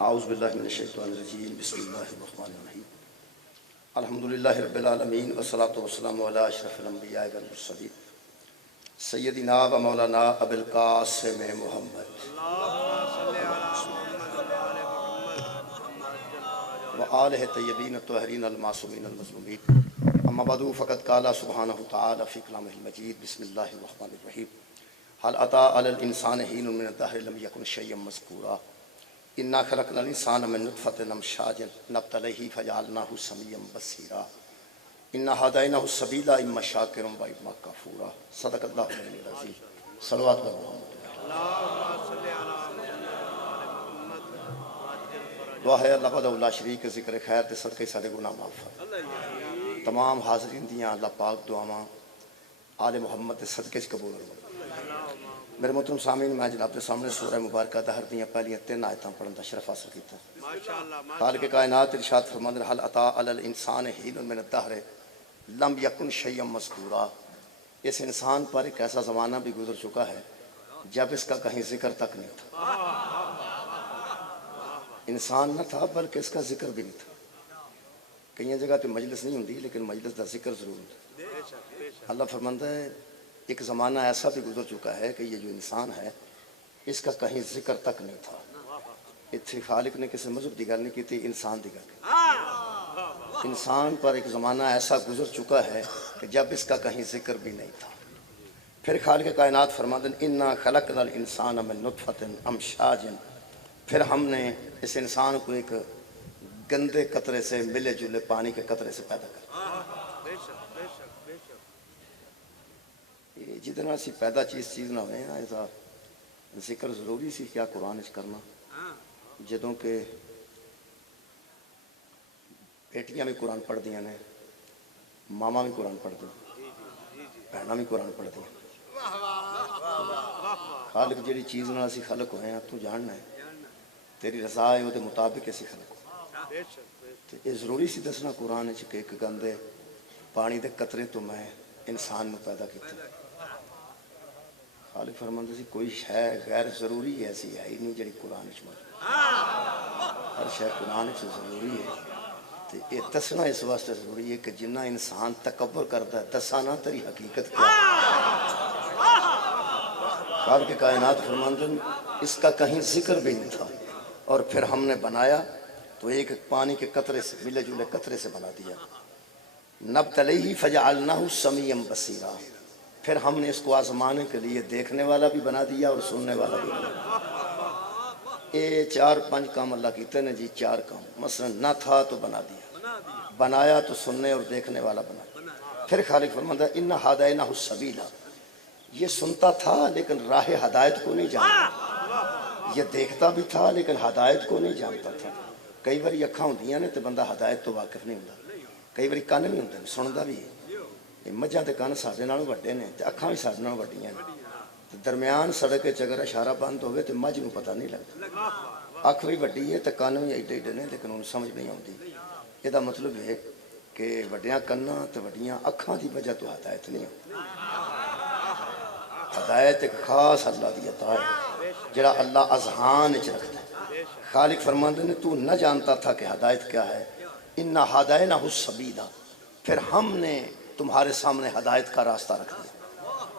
اعوذ باللہ من الشیطان الرجیم بسم اللہ الرحمن الرحیم الحمدللہ رب العالمین والصلاة والسلام علی اشرف الانبیاء والمرسلین سیدنا و مولانا ابو القاسم محمد وآلہ طیبین الطاہرین المعصومین المظلومین اما بعد فقد قال سبحانہ تعالی فی کلامہ المجید بسم اللہ الرحمن الرحیم هل اتى على الانسان حين من الدهر لم يكن شيئا مذكورا انا خلقنا الانسان من نطفة امشاج نبتليه فجعلناه سميعا بصيرا انا هديناه السبيل اما شاكرا واما كفورا صدق الله العلي العظيم صلوات اللهم صل على محمد دعا ہے اللہ وحدہ لا شریک ذکر خیر تے صدقے سارے گناہ معاف فرمائے تمام حاضرین دیاں اللہ پاک دعاواں آل محمد تے صدقے سے قبول فرمائے میرے محترم سامعین میں جناب کے سامنے سورہ مبارکہ دہر دیاں پہلیاں 3 آیتاں پڑھن دا شرف حاصل کیتا خالق کائنات ارشاد فرماندے ہیں هل اتى على الانسان حين من الدهر لم يكن شيئا مذكورا اس انسان پر ایک ایسا زمانہ بھی گزر چکا ہے جب اس کا کہیں ذکر تک نہیں تھا انسان نہ تھا بلکہ اس کا ذکر بھی نہیں تھا کئی جگہ پہ مجلس نہیں ہوندی لیکن مجلس دا ذکر ضرور ہوتا اللہ فرماندہ ہے ایک زمانہ ایسا بھی گزر چکا ہے کہ یہ جو انسان ہے اس کا کہیں ذکر تک نہیں تھا اتھے خالق نے کسی مذہب دی گل نہیں کی تھی انسان دی گل کی انسان پر ایک زمانہ ایسا گزر چکا ہے کہ جب اس کا کہیں ذکر بھی نہیں تھا پھر خالق کائنات فرماتے ہیں انا خلقنا الانسان من نطفۃ امشاج پھر ہم نے اس انسان کو ایک گندے قطرے سے ملے جلے پانی کے قطرے سے پیدا کر جتنا سی پیدا چیز نہ ہوئے ہیں ایسا ذکر ضروری سی کیا قرآن اس کرنا جدوں کہ بیٹیاں بھی قرآن پڑھ دیا نے ماما بھی قرآن پڑھ دیا بہناں بھی قرآن پڑھ دیا خالق جڑی چیز نہ اسی خلق ہوئے ہیں تو جاننا ہے تیری رضا ہے وہ دے مطابق اسی خلق ہوئے یہ ضروری سی دسنا قرآن کہ ایک گندے پانی دے قطرے تو میں انسان نے پیدا کیتا خالق فرماندے سی کوئی شے غیر ضروری ایسی ہے ہی نہیں جڑی قرآن وچ موجود ہر شے قرآن وچ ضروری ہے تے یہ دسنا اس واسطے ضروری ہے کہ جنہ انسان تکبر کرتا ہے دسانا تیری حقیقت کیا ہے خالق کائنات فرماندے اس کا کہیں ذکر بھی نہیں تھا اور پھر ہم نے بنایا تو ایک پانی کے قطرے سے ملے جلے قطرے سے بنا دیا نبتلیہ فجعلناہ سمیعا بصیرا پھر ہم نے اس کو آزمانے کے لیے دیکھنے والا بھی بنا دیا اور سننے والا بھی بنا دیا یہ 4-5 کام اللہ کیتے ہیں جی 4 کام مثلا نہ تھا تو بنا دیا بنایا تو سننے اور دیکھنے والا بنا دیا پھر خالق فرماتا ہے انا ہدیناہ السبیل یہ سنتا تھا لیکن راہ ہدایت کو نہیں جانتا یہ دیکھتا بھی تھا لیکن ہدایت کو نہیں جانتا تھا کئی بار اکھاں ہوندیاں نے تے بندہ ہدایت تو واقف نہیں ہوندا کئی بار کان بھی ہوندے سندا بھی ہے مجھاں تے کان ساڈے نالوں وڈے نے تے اکھاں بھی ساڈے نالوں وڈیاں نے تے درمیان سڑک وچ اگر اشارہ بند ہوے تے مجھ نوں پتہ نہیں لگدا اکھ بھی وڈی ہے تے کان بھی ایڈے ایڈے نے لیکن انہوں سمجھ نہیں آندی یہ دا مطلب ہے کہ وڈیاں کناں تے وڈیاں اکھاں دی وجہ تو ہدایت نہیں ہوندی ہدایت ایک خاص اللہ دی عطا ہے جڑا اللہ اذہان وچ رکھدا ہے خالق فرماندے نے تو نہ جانتا تھا کہ ہدایت کیا ہے انا ہدیناہ السبیل پھر ہم نے تمہارے سامنے ہدایت کا راستہ رکھ دیا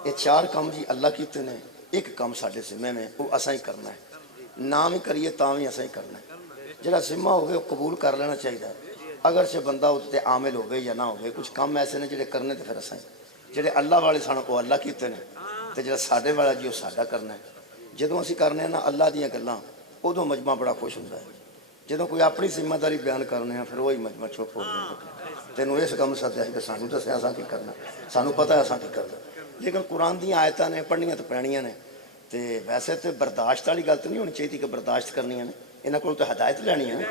یہ 4 کام جی اللہ کیتے نے ایک کام ساڈے ذمہ میں وہ اساں ہی کرنا ہے نہ بھی کریے تاں بھی اساں ہی کرنا ہے جڑا ذمہ ہوگے وہ قبول کر لینا چاہیے اگر سے بندہ تے عامل ہوگے یا نہ ہوگے کچھ کام ایسے نے جڑے کرنے تے پھر اساں ہی جڑے اللہ والے سن وہ اللہ کیتے نے تے جڑا ساڈے والا جی وہ ساڈا کرنا ہے جدوں اسی کرنے ہیں نا اللہ دیاں گلاں ادوں مجمع بڑا خوش ہوندا ہے جدوں کوئی اپنی ذمہ داری بیان کرنے ہیں پھر وہی مجمع چپ ہو جاتا تینوں اس کام ساتھ ہے کہ سانوں دسیا اساں کی کرنا سانوں پتہ ہے اساں کی کرنا لیکن قرآن دیاں آیتاں نے پڑھنیاں تو پڑھنیاں نے تے ویسے تے برداشت والی گل تو نہیں ہونی چاہیے کہ برداشت کرنی ہے انہاں کول تو ہدایت لینی ہے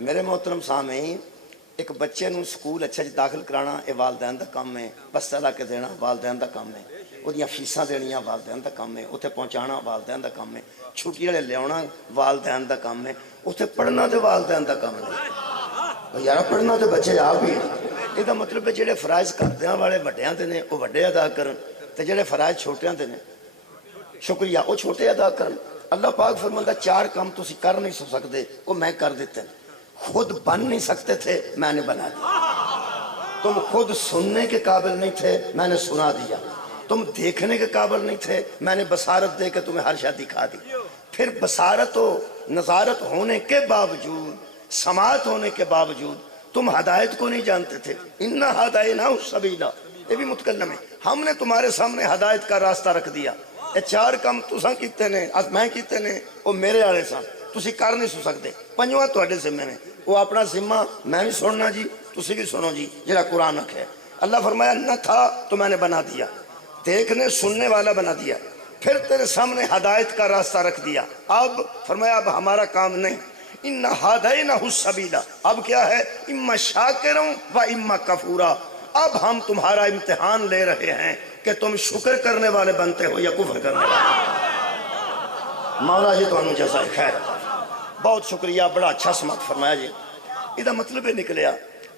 میرے محترم سامعین ایک بچے نوں سکول اچھا جی داخل کرانا یہ والدین دا کام ہے بستہ لا کے دینا والدین دا کام ہے وہ دیاں فیساں دینیاں والدین دا کام ہے اتنے پہنچانا والدین دا کام ہے چھٹی والے لیاؤنا والدین دا کام ہے اتنے پڑھنا تو والدین دا کام ہے یار پڑھنا تو بچے آپ ہی یہ مطلب ہے جڑے فرائض کردیاں والے وڈیاں دے نے وہ وڈے ادا کرن تے جڑے فرائض چھوٹیاں دے نے شکریہ وہ چھوٹے ادا کرن. اللہ پاک فرماتا 4 کام تسی کر نہیں سکتے وہ میں کر دیتے ہیں. خود بن نہیں سکتے تھے میں نے بنا دیا. تم خود سننے کے قابل نہیں تھے میں نے سنا دیا. تم دیکھنے کے قابل نہیں تھے میں نے بصارت دے کے تمہیں ہر شے دکھا دی. پھر بصارت و نظارت ہونے کے باوجود سماعت ہونے کے باوجود تم ہدایت کو نہیں جانتے تھے. اِنَّا هَدَيْنَاهُ السَّبِيلَ یہ بھی متکلم ہے. ہم نے تمہارے سامنے ہدایت کا راستہ رکھ دیا. یہ 4 کام تساں کیتے نے میں کیتے نے وہ میرے والے سن. تسی کر نہیں سکتے. 5واں تواڈے ذمے نے وہ اپنا ذمہ میں بھی سننا جی تسی بھی سنو جی جڑا قرآن رکھے. اللہ فرمایا نہ تھا تو میں نے بنا دیا. دیکھنے سننے والا بنا دیا. پھر تیرے سامنے ہدایت کا راستہ رکھ دیا. اب فرمایا اب ہمارا کام نہیں. اِنَّا هَدَيْنَاهُ السَّبِيلَ اب کیا ہے اِمَّا شَاكِرًا وَإِمَّا كَفُورًا. اب ہم تمہارا امتحان لے رہے ہیں کہ تم شکر کرنے والے بنتے ہو یا کفر کرنے والے. مولا جی تو ہمیں جزائے خیر. بہت شکریہ بڑا اچھا سماعت فرمایا جی. یہ مطلب یہ نکلیا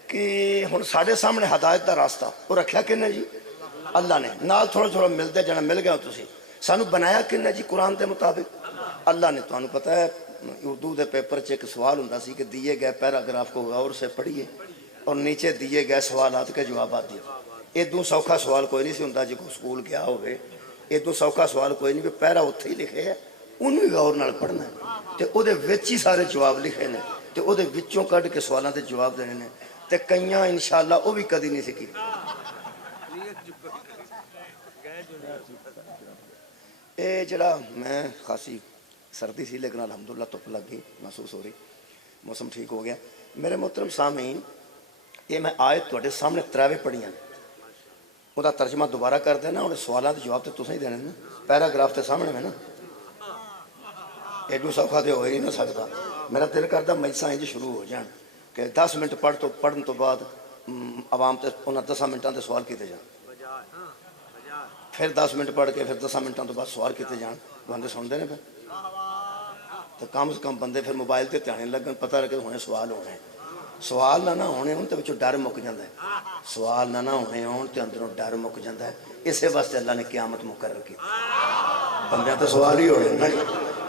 کہ ہن ساڈے سامنے ہدایت دا راستہ وہ رکھیا کنے جی اللہ نے. نال تھوڑا تھوڑا ملتے جنا مل گیا تسی. سانو بنایا کنے جی قرآن دے مطابق اللہ نے. تانوں پتہ ہے اردو دے پیپر چ ایک سوال ہوندا سی کہ دیے گئے پیراگراف کو غور سے پڑھیے اور نیچے دیے گئے سوالات کے جوابات دیے. ادوں سوکھا سوال کوئی نہیں سی ہوندا جی کوئی سکول گیا ہوئے. ادوں سوکھا سوال کوئی نہیں کہ پیرا اتھے ہی لکھے ہے انہوں ہی غور نال پڑھنا ہے تے او دے وچ ہی سارے جواب لکھے نے تے او دے وچوں کڈ کے سوالاں دے جواب دینے نے. تے کئیاں انشاءاللہ او بھی کدی نہیں سکی. اے جڑا میں خاصی سردی سی لیکن الحمدللہ دھوپ لگ گئی محسوس ہو رہی موسم ٹھیک ہو گیا. میرے محترم سامعین یہ میں آیت تواڈے سامنے 3 پڑھیاں وہ دا ترجمہ دوبارہ کر دینا اور سوالات کے جواب تے تساں ہی دینے نا. پیراگراف تے سامنے میں نا ایڈو سوکھا تے ہو ہی نہیں سکتا. میرا دل کردا مجلساں انج شروع ہو جان کہ 10 منٹ پڑھن تو بعد عوام تے انہاں 10 منٹاں دے سوال کیتے جان. پھر 10 منٹ پڑھ کے پھر 10 منٹاں تو بعد سوال کیتے جان. بندے سنتے ہیں پھر تو کم سے کم بندے پھر موبائل تے دھیان لگن پتہ لگے ہونے سوال ہونے. سوال نہ ہونے ہون تے وچوں ڈر مک جاندا ہے. سوال نہ ہونے ہون تے اندروں ڈر مک جاندا ہے. اسے واسطے اللہ نے قیامت مقرر کی بندے تو سوال ہی ہونے نا.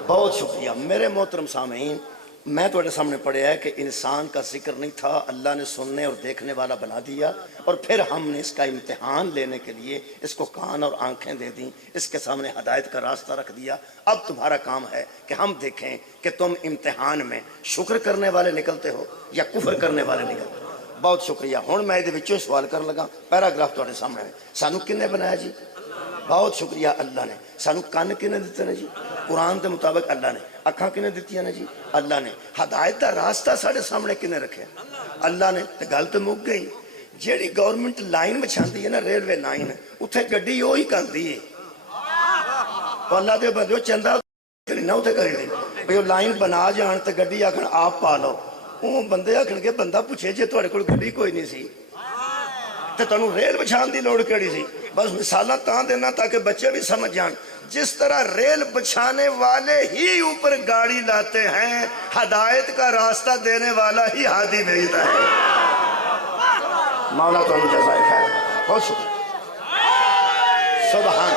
بہت شکریہ میرے محترم سامعین. میں تواڈے سامنے پڑھیا ہے کہ انسان کا ذکر نہیں تھا اللہ نے سننے اور دیکھنے والا بنا دیا اور پھر ہم نے اس کا امتحان لینے کے لیے اس کو کان اور آنکھیں دے دیں اس کے سامنے ہدایت کا راستہ رکھ دیا. اب تمہارا کام ہے کہ ہم دیکھیں کہ تم امتحان میں شکر کرنے والے نکلتے ہو یا کفر کرنے والے نکلتے ہو. بہت شکریہ. ہن میں دے وچوں سوال کر لگا. پیراگراف تواڈے سامنے ہے. سانو کنے بنایا جی بہت شکریہ اللہ نے. سانو کان کنے دیتے نے جی قرآن کے مطابق اللہ نے. اکھاں کنے دیتی نے جی اللہ نے. ہدایت کا راستہ ساڑے سامنے کنے رکھے اللہ نے. تے گل تے مک گئی. جیڑی گورنمنٹ لائن بچھاندی ہے نا ریلوے لائن اتھے گڈی وہی کردی ہے. اللہ دے بندے چندہ نہ اتھے کری دی بھئی وہ لائن بنا جان تے گڈی آکھن آپ پا لو. وہ بندے آکھن کے بندہ پوچھے جے تواڈے کول گڈی کوئی نہیں سی تے تانوں ریل بچھان دی لوڑ کیڑی سی. بس مثالاں تاں دینا تاکہ بچے بھی سمجھ جان. جس طرح ریل بچھانے والے ہی اوپر گاڑی لاتے ہیں ہدایت کا راستہ دینے والا ہی ہادی بھیجتا ہے. مولا تو جزائے خیر. بہت شکریہ سبحان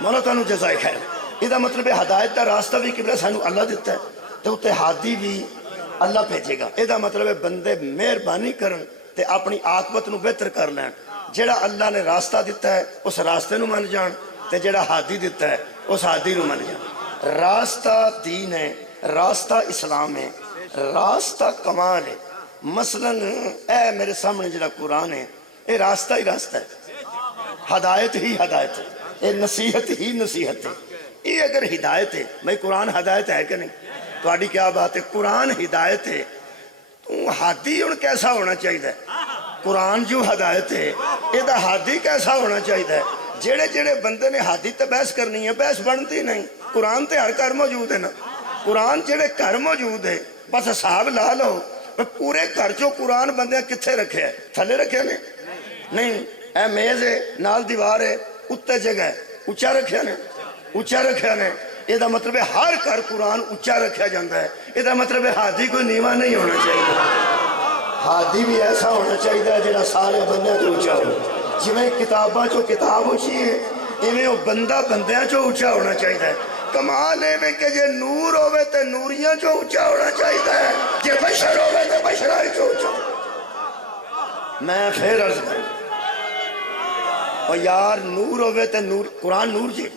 مولا تو جزائے خیر. یہ مطلب ہے ہدایت کا راستہ بھی قبلہ سانو اللہ دیتا ہے تو اتنے ہادی بھی اللہ بھیجے گا. یہ مطلب ہے بندے مہربانی کرن تے اپنی عاقبت نو بہتر کر لین. جڑا اللہ نے راستہ دیتا ہے اس راستے نو من جان تے جڑا ہادی دیتا ہے اس ہادی نو من جان. راستہ دین ہے راستہ اسلام ہے راستہ کمال ہے. مثلا اے میرے سامنے جڑا قرآن ہے یہ راستہ ہی راستہ ہے. ہدایت ہی ہدایت ہے. یہ نصیحت ہی نصیحت ہے. یہ اگر ہدایت ہے بھائی قرآن ہدایت ہے کہ نہیں تہاڈی کیا بات ہے. قرآن ہدایت ہے تو ہادی ہن کیسا ہونا چاہیے. قرآن جو ہدایت ہے یہ ہادی کیسا ہونا چاہیے. جڑے جڑے بندے نے ہادی تے بحث کرنی ہے بحث بنتی نہیں. قرآن تے ہر گھر موجود ہے نا. قرآن جڑے گھر موجود ہے بس حساب لا لو پورے گھر چو قرآن بندے کتھے رکھے ہے تھلے رکھے نے نہیں. اے میز ہے نال دیوار ہے اتنے جگہ ہے اچھا رکھے نے اچھا رکھے نے. یہ مطلب ہے ہر گھر قرآن اچھا رکھا جاتا ہے. یہ مطلب ہے ہادی کوئی نیواں نہیں ہونا چاہیے. ہادی بھی ایسا ہونا چاہیے جڑا سارے بندے تو اچھا ہو. جویں کتاباں چو کتاب اچھی ہے ایویں وہ بندہ بندیاں چو اچا ہونا چاہیے. کمال ایویں کہ جے نور ہوئے تے نوریاں چو اچا ہونا چاہیے, جے بشر ہوئے تے بشرائی چو اچا. میں پھر عرض کروں اور یار نور ہوئے تے نور, قرآن نور جی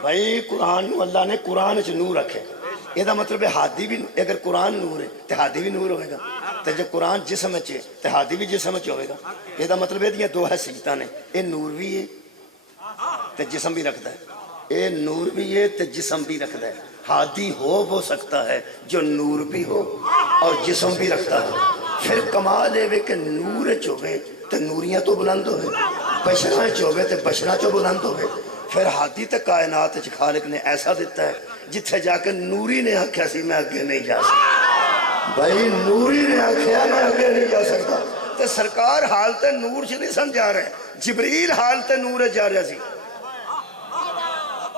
بھائی, قرآن نو اللہ نے قرآن چ نور رکھے. یہ مطلب ہے ہادی بھی, اگر قرآن نور ہے تو ہادی بھی نور ہوئے گا, تو جب قرآن جسم ہے تو ہادی بھی جسم ہوئے گا. یہ مطلب یہ دو حیثیتاں نے, یہ نور بھی ہے تو جسم بھی رکھتا ہے, یہ نور بھی ہے تو جسم بھی رکھتا ہے. ہادی ہو سکتا ہے جو نور بھی ہو اور جسم بھی رکھتا ہے. پھر کمال ہے کہ نور چوبے تو نوریاں تو بلند ہوئے, بشرہ چوبے تو بشرہ چو بلند ہوئے. پھر ہادی تک کائنات خالق نے ایسا دیتا ہے جتھے جا کے نوری نے آکھیا سی میں آگے نہیں جا سکتا. بھائی نوری نے آکھیا میں آگے نہیں جا سکتا. تو سرکار حالت نور سے نہیں سمجھا رہے, جبریل حالت نور جا رہا سی.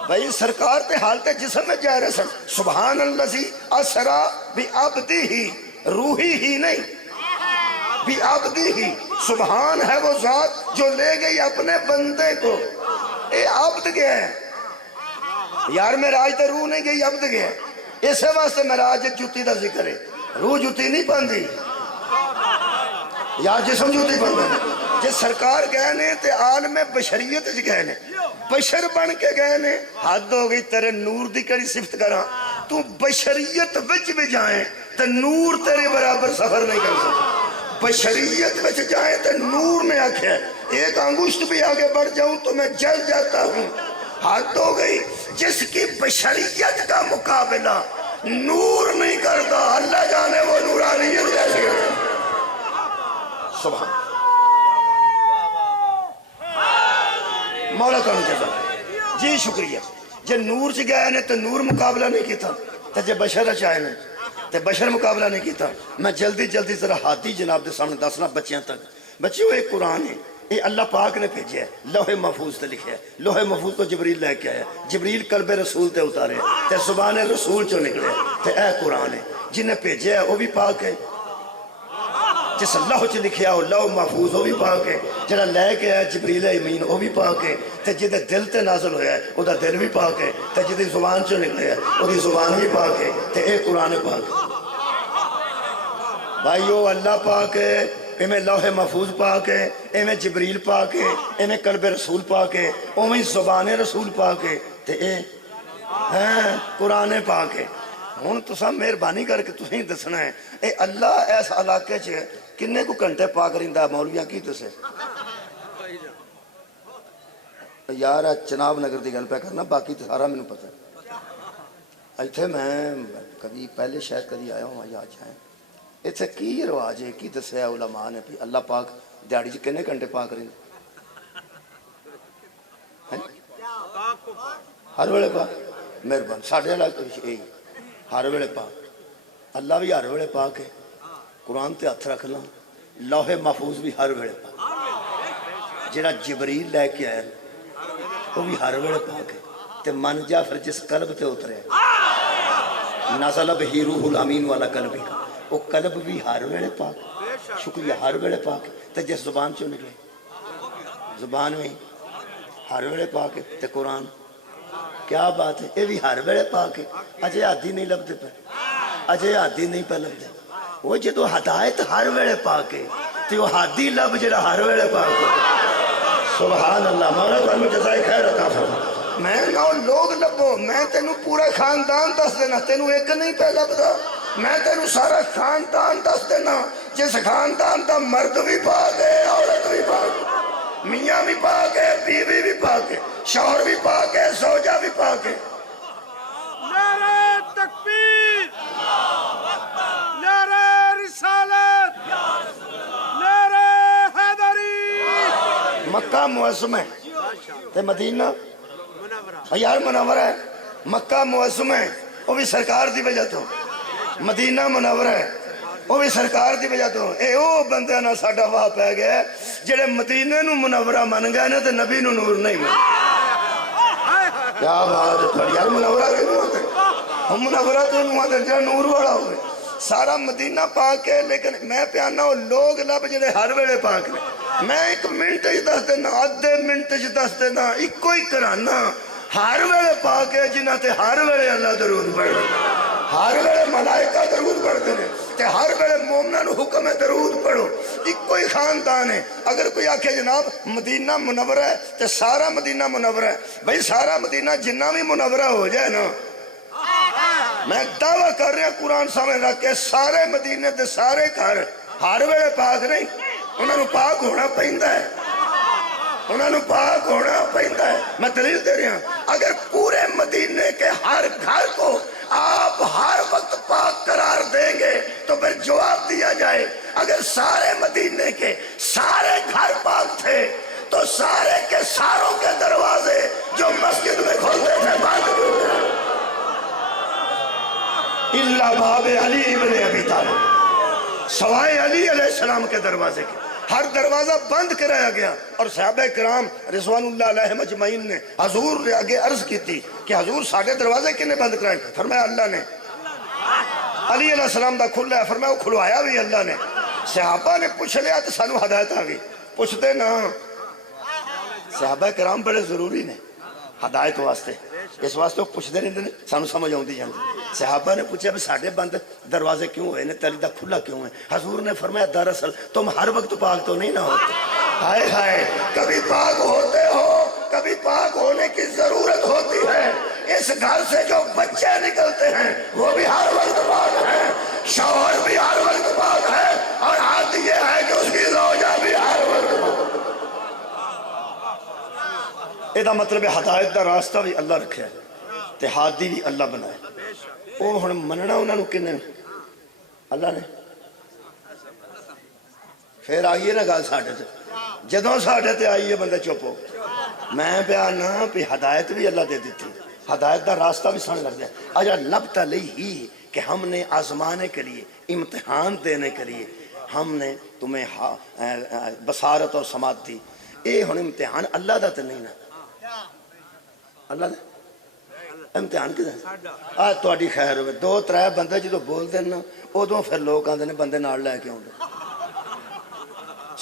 بھائی سرکار تے حالت جسم میں جا رہے سن. سبحان اللہ اسرا بعبدہ ہی, روحی ہی نہیں, بعبدہ ہی. سبحان ہے وہ ذات جو لے گئی اپنے بندے کو. اے عبد گیا ہے یار, معراج تے روح نہیں گئی, عبد گیا ہے. اسے واسطے معراج جوتی دا ذکر ہے, روح جوتی نہیں پاندی یا جسم جوتی پاندی. جے سرکار گئے نے تے عالم بشریت وچ گئے نے, بشر بن کے گئے نے. حد ہو گئی تیرے نور دی کڑی صفت کراں, تو بشریت وچ بھی جائیں تے نور تیرے برابر سفر نہیں کر سکتا. بشریت وچ جائیں تے نور نے آکھیا ایک انگشت بھی آگے بڑھ جاؤں تو میں جل جاتا ہوں. حد ہو گئی, جس کی بشریت کا مقابلہ نور نہیں کرتا, اللہ جانے وہ نورانیت کیسے کرتا. سبحان مولا تعالیٰ جزا. جی شکریہ. جے نور چ گئے نے تو نور مقابلہ نہیں کیتا, تو جے بشر چاہے نے تو بشر مقابلہ نہیں کیتا. میں جلدی جلدی ذرا ہادی جناب دے سامنے دسنا بچیاں تک. بچیوں ایک قرآن ہے, یہ اللہ پاک نے بھیجا ہے, لوح محفوظ تے لکھا ہے. لوح محفوظ کو جبریل لے کے آیا, جبریل قلب رسول تے اتارے تے زبان رسول چو نکلے. تے اے قرآن ہے جنہیں بھیجا ہے وہ بھی پاک ہے, جس اللہ چ لکھیا وہ لوح محفوظ وہ بھی پاک ہے, جڑا لے کے آیا جبریل امین وہ بھی پاک ہے, تے جدے دل تے نازل ہویا ہے وہ دا دل بھی پاک ہے, تے جدے زبان چو نکلے ہے وہ دی زبان بھی پاک ہے. تے اے قرآن پاک ہے. بھائیو اللہ پاک ہے, ایمیں لوح محفوظ پاک ہے, ایمیں جبریل پاک ہے, ایمیں قلب رسول پاک ہے, اومیں زبان رسول پاک ہے, تے اے قرآن پاک ہے. ہون تو سب مہربانی کر کے تسیں دسنا ہے اے اللہ ایس علاقے چ کنے کو گھنٹے پاک رہندا مولویاں کی تسے یار چناب نگر دی گل پہ کرنا, باقی تو سارا مینوں پتہ ہے. ایتھے میں کبھی پہلے شاید کبھی آیا ہوں یا آج آئے. ایتھے کی رواج ہے, کی دسیا علماء نے بھی اللہ پاک دیہڑی چ کنے گھنٹے پاک رہندا, ہر ویلے پاک. مہربان ساڈے علاقے ہر ویلے پاک. اللہ بھی ہر ویلے پاک ہے, قرآن تے ہاتھ رکھ لاں, لوح محفوظ بھی ہر ویلے پاک, جڑا جبریل لے کے آیا وہ بھی ہر ویلے پاک ہے. تے من جا پھر جس قلب تے اترے نزل بہ روح الامین والا قلب ہی, وہ قلب بھی ہر ویلے پاک. شکریہ, ہر ویلے پاک. تے جس زبان چوں نکلے زبان میں ہر ویلے پاک ہے. تے قرآن کیا بات ہے, یہ بھی ہر ویلے پاک ہے. اجے ہادی نہیں لبدے پہ, اجے ہادی نہیں پہ لبدے. وہ جدو ہدایت ہر ویلے پاک ہے تے وہ ہادی لب جڑا ہر ویلے پاک ہے. سبحان اللہ. مولا تمہیں جزائے خیر عطا فرمائے. میں نہ لوگ لبو, میں تینوں پورا خاندان دس دینا, تینوں ایک نہیں پہ لبدا, میں تینوں سارا خاندان دس دینا. جس خاندان دا مرد بھی پاک ہے, عورت بھی پاک ہے, میاں بھی پاک ہے, بیوی بھی پاک ہے, شوہر بھی پاک ہے, زوجہ بھی پاک ہے. نعرہ تکبیر, نعرہ رسالت, نعرہ حیدری. مکہ معظم ہے تے مدینہ یار منور ہے. مکہ معظم ہے وہ بھی سرکار دی وجہ تو, مدینہ منور ہے وہ بھی سرکار دی وجہ تو. اے او بندے نہ ساڈا واہ پہ گیا جڑے مدینے نو منورہ من گئے نے تے نبی نو نور نہیں من. کیا بات ہے یار, منورہ کیوں آتے ہم, منورہ تو انہوں آتے جڑا نور والا ہوئے. سارا مدینہ پاک ہے، لیکن میں پیانا وہ لوگ لب جڑے ہر ویلے پاک نے. میں ایک منٹ دس دینا، ادھے منٹ دس دینا، ایکو ہی کرانا ہر ویلے پاک ہے جنہاں تے ہر ویلے اللہ درود پڑھے، ہر ویلے ملائکہ درود پڑھتے ہیں تے ہر ویلے مومناں نو حکم ہے درود پڑھو. ایکو ہی خاندان ہے. اگر کوئی آکھے جناب مدینہ منورہ ہے تے سارا مدینہ منورہ ہے، بھئی سارا مدینہ جنہ بھی منورہ ہو جائے نا، میں دعویٰ کر رہا قرآن سامنے رکھ کے سارے مدینے تے سارے گھر ہر ویلے پاک نہیں، انہوں نے پاک ہونا پہندا ہے، انہوں نے پاک ہونا پہندا ہے. میں دلیل دے رہا ہوں، اگر پورے مدینے کے ہر گھر کو آپ ہر وقت پاک قرار دیں گے تو پھر جواب دیا جائے اگر سارے مدینے کے سارے گھر پاک تھے تو سارے کے ساروں کے دروازے جو مسجد میں کھولتے تھے بند ہوتے اللہ باب علی ابن ابی طالب، سوائے علی علیہ السلام کے دروازے کے ہر دروازہ بند کرایا گیا. اور صحابہ کرام رضوان اللہ علیہ مجمعین نے حضور نے آگے عرض کی تھی کہ حضور ساڑھے دروازے کنے بند کرائے؟ فرمایا اللہ نے. علی علیہ السلام دا کھلا ہے، فرمایا وہ کھلوایا بھی اللہ نے. صحابہ نے پوچھ لیا تو سانو ہدایت آ گئی. پوچھتے نا، صحابہ کرام بڑے ضروری نے ہدایت واسطے، اس واسطے وہ پوچھتے رہتے ہیں، سانو سمجھ آتی جاتی. صحابہ نے پوچھا بھی ساڑھے بند دروازے کیوں ہوئے نے، تیری دا کھلا کیوں ہے؟ حضور نے فرمایا دراصل تم ہر وقت پاک تو نہیں نہ ہوتے. ہائے ہائے، کبھی پاک ہوتے ہو، کبھی پاک ہونے کی ضرورت ہوتی ہے. اس گھر سے جو بچے نکلتے ہیں وہ بھی ہر وقت پاک ہیں، شوہر بھی ہر وقت پاک ہے، اور حد یہ ہے کہ اس کی زوجہ بھی ہر وقت پاک ہے. یہ مطلب ہے ہدایت دا راستہ بھی اللہ رکھے ہے تے ہادی بھی اللہ بنائے. وہ ہن مننا انہوں نے کنے اللہ نے. پھر آئیے نا گل ساڈے تے، جدوں ساڈے تے آئیے بندہ چپ ہو. میں پیانا بھی ہدایت بھی اللہ دے دیتی، ہدایت دا راستہ بھی سن لگ جائے. اجا نبت ہی کہ ہم نے آزمانے کے لیے، امتحان دینے کے لیے ہم نے تمہیں بصارت اور سماعت دی. اے ہن امتحان اللہ دا تے نہیں نا، اللہ دا امتحان کدا تہاڈی خیر ہوئے. دو ترے بندے جدوں بولتے ہیں نا ادوں پھر لوگ آتے ہیں بندے نال لے کے آؤں.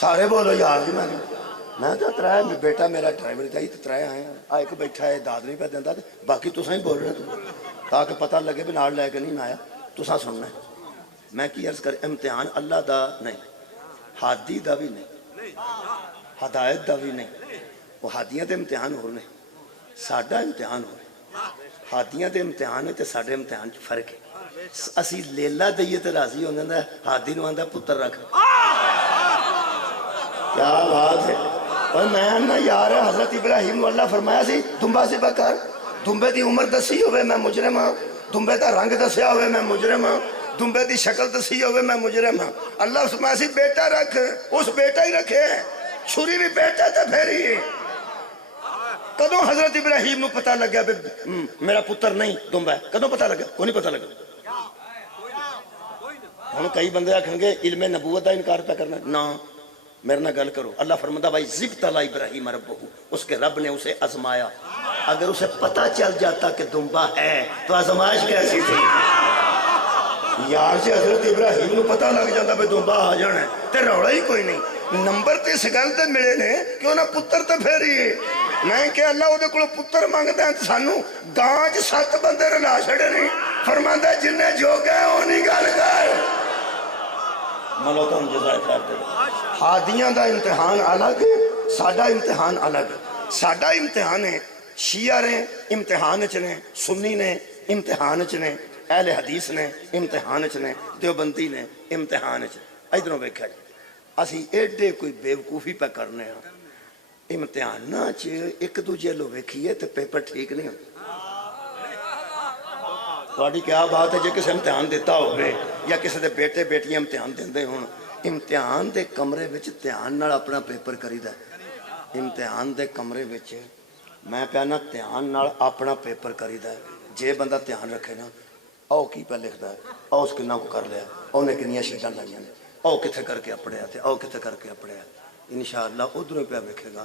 سارے بولو یار جی. میں تو ترے بیٹا میرا ڈرائیور تھا تو ترے آئے ہیں، ایک بیٹھا ہے داد نہیں پہ دینا، باقی تساں ہی بول رہے ہیں تاکہ پتہ لگے بھی نال لے کے نہیں آیا، تساں سننا ہے. میں کی عرض کر، امتحان اللہ دا نہیں، ہادی دا بھی نہیں، ہدایت دا بھی نہیں. وہ ہادیاں دے امتحان ہو رہے، ساڈا امتحان ہو رہے. ہادیاں دے امتحان ہے تے ساڈے امتحان چ فرق ہے. اسی لیلا دئیے تے راضی ہونے دا، ہادی نو آندا پتر رکھ. کیا بات ہے. اور میں نا یار حضرت ابراہیم نو اللہ فرمایا سی دمبا ذبح کر، دمبے دی عمر دسی ہوئے میں مجرم ہاں، دمبے دا رنگ دسیا ہوئے میں مجرم ہاں، دمبے دی شکل دسی ہوئے میں مجرم ہاں. اللہ فرمایا سی بیٹا رکھ، اس بیٹا ہی رکھے. چھری بھی بیٹا تے پھیری ہے. کدوں حضرت ابراہیم نو پتہ لگیا میرا پتر نہیں دمبا ہے؟ کدوں پتہ لگا؟ کوئی نہیں پتہ لگا. ہن کئی بندے آکھن گے علم نبوت دا انکار پہ کرنا. نہ، میرے نہ گل کرو. اللہ فرماتا بھائی ذبتلا ابراہیم ربہ، اس کے رب نے اسے آزمایا. اگر اسے پتہ چل جاتا کہ دمبا ہے تو آزمائش کیسی تھی یار. سے حضرت ابراہیم نو پتہ لگ جاتا بھائی دمبا آ جانا ہے تے روڑا ہی کوئی نہیں. نمبر تے اس گل تے ملے نے کہ انہاں پتر تے پھیری ہے. میں کہ اللہ وہ کو پتر مانگتا ہے تو سانو گاں چ 7 بندے رلا چھڑے نہیں. فرماندا جن جو گئے اونی گل کر. ملو تم جزائے خیر دے. ہادیاں دا امتحان الگ، ساڈا امتحان الگ. ساڈا امتحان ہے شیعہ نے امتحان چ نے، سنی نے امتحان چ نے، اہل حدیث نے امتحان چ نے، دیوبندی نے امتحان چ. ادھروں ویکھیا جی اسی ایڈے کوئی بیوقوفی پہ کرنے ہاں. امتحاناں چ ایک دوجے لو ویکھیے تے پیپر ٹھیک نہیں ہوندے. تہاڈی کیا بات ہے جے کسے امتحان دیتا ہوئے یا کسے دے بیٹے بیٹیاں امتحان دیندے ہون. امتحان دے کمرے وچ دھیان نال اپنا پیپر کریدا. امتحان دے کمرے وچ میں کہنا دھیان نال اپنا پیپر کریدا. جے بندہ دھیان رکھے نا او کی پہ لکھدا ہے، او اس کنا کو کر لیا، اونے کنیاں شیٹاں لائیاں نے، او کتھے کر کے اپڑیا تے او کتھے کر کے اپڑیا. انشاءاللہ ادھروں پہ ویکھے گا،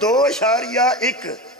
2.1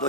2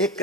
1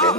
3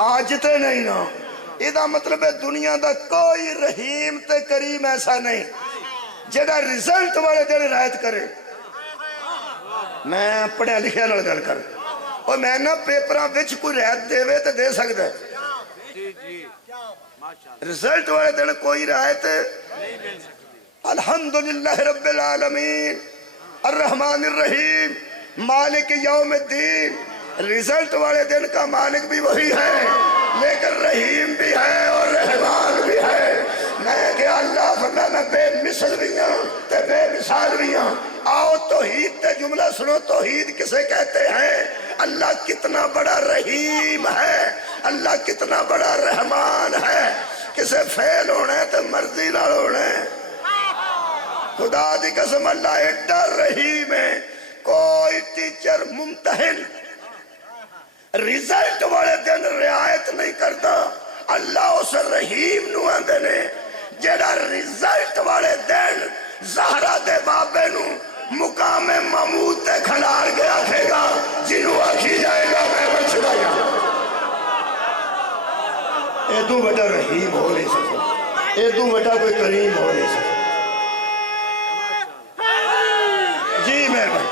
آج تے نہیں نا یہ مطلب ہے دنیا دا کوئی رحیم تے کریم ایسا نہیں جڑا رزلٹ والے دن رعایت کرے میں پڑھیا لکھیا نال گل کر اور میں نہ پیپراں وچ کوئی رعایت دے تے دے سکدا ہے رزلٹ والے دن کوئی رعایت الحمدللہ رب العالمین الرحمن الرحیم مالک یوم الدین رزلٹ والے دن کا مالک بھی وہی ہے لیکن رحیم بھی ہے اور رحمان بھی ہے میں کہ اللہ فرمایا میں بے مثل بھی ہوں تے بے مثال بھی ہوں آؤ توحید تے جملہ سنو توحید کسے کہتے ہیں اللہ کتنا بڑا رحیم ہے اللہ کتنا بڑا رحمان ہے کسے فیل ہونا ہے تو مرضی نہ ہونا ہے خدا دی قسم اللہ ایڈا رحیم ہے کوئی ٹیچر ممتحن رزلٹ والے دن رعایت نہیں کرتا اللہ اس رحیم نو آندے نے جیڑا رزلٹ والے دن زہرا دے بابے نو مقام محمود تے کھلار کے آکھے گا جنہوں آکھی جائے گا میں بچھڑایا اے تو بیٹا رحیم ہو نہیں سکتا اے تو بیٹا کوئی کریم ہو نہیں سکتا جی مہربان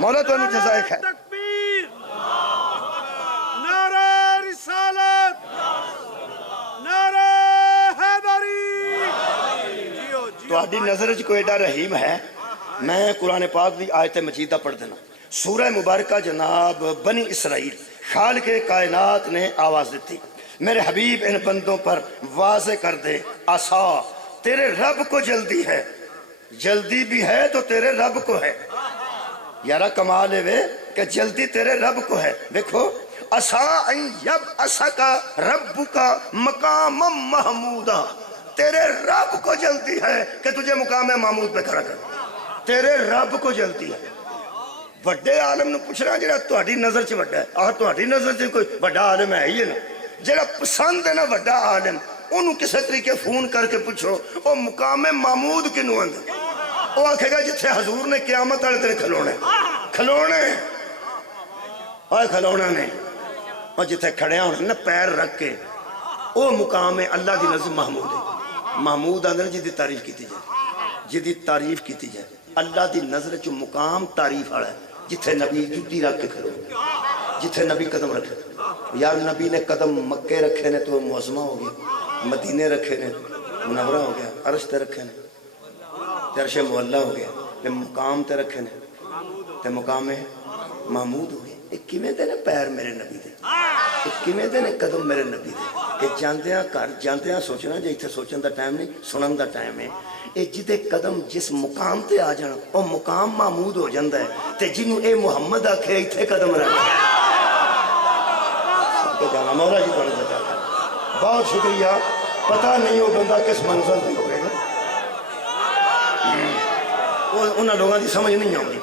مولا تو انہوں جزائے خیر تکبیر نعرہ رسالت نعرہ حیدری تو آدھی نظر کوئی ایڈا رحیم ہے میں قرآن پاک بھی آیت مجیدہ پڑھ دینا سورہ مبارکہ جناب بنی اسرائیل خالق کائنات نے آواز دیتی میرے حبیب ان بندوں پر واضح کر دے آسا تیرے رب کو جلدی ہے جلدی بھی ہے تو تیرے رب کو ہے یارہ کمال ہے کہ جلدی تیرے رب کو ہے دیکھو اسا ان یب اسا کا رب کا مقام محمودہ تیرے رب کو جلدی ہے کہ تجھے مقام محمود پہ کھڑا کر تیرے رب کو جلدی ہے وڈے عالم نے پوچھ رہا جڑا تہاڈی نظر چ وڈا ہے آہ تہاڈی نظر چ کوئی وڈا عالم ہے ہی نا جڑا پسند ہے نا وڈا عالم انہوں کسے طریقے فون کر کے پوچھو وہ مقام محمود کنوں آندے وہ آکھے گا جتھے حضور نے قیامت والے دن کھلونے کھلونے اور کھلونا نے اور جتھے کھڑے ہونے نا پیر رکھ کے وہ مقام ہے اللہ دی نظر محمود ہے محمود آندے جدی تعریف کیتی جائے جدی تعریف کیتی جائے اللہ دی نظر جو مقام تعریف والا ہے جتھے نبی جدی رکھ کے کھلو جتھے نبی قدم رکھے یار نبی نے قدم مکے رکھے نے تو معظمہ ہو گیا مدینے رکھے نے منورہ ہو گیا عرش تے رکھے نے عرش محلہ ہو گیا تے مقام تے رکھے نے تے مقام محمود ہو گیا ایک کیویں دے نے پیر میرے نبی دے ایک کیویں دے نے قدم میرے نبی دے کہ جاندیاں کر جاندیاں سوچنا جے ایتھے سوچن دا ٹائم نہیں سنن دا ٹائم ہے اے جدے قدم جس مقام تے آ جان او مقام محمود ہو جاندا ہے تے جنوں اے محمد آکھے ایتھے قدم رکھے سب کو جانا مولا جی تھوڑا جاتا بہت شکریہ پتہ نہیں وہ بندہ کس منزل تے ہوئے گا انہاں لوگاں دی سمجھ نہیں آؤں گی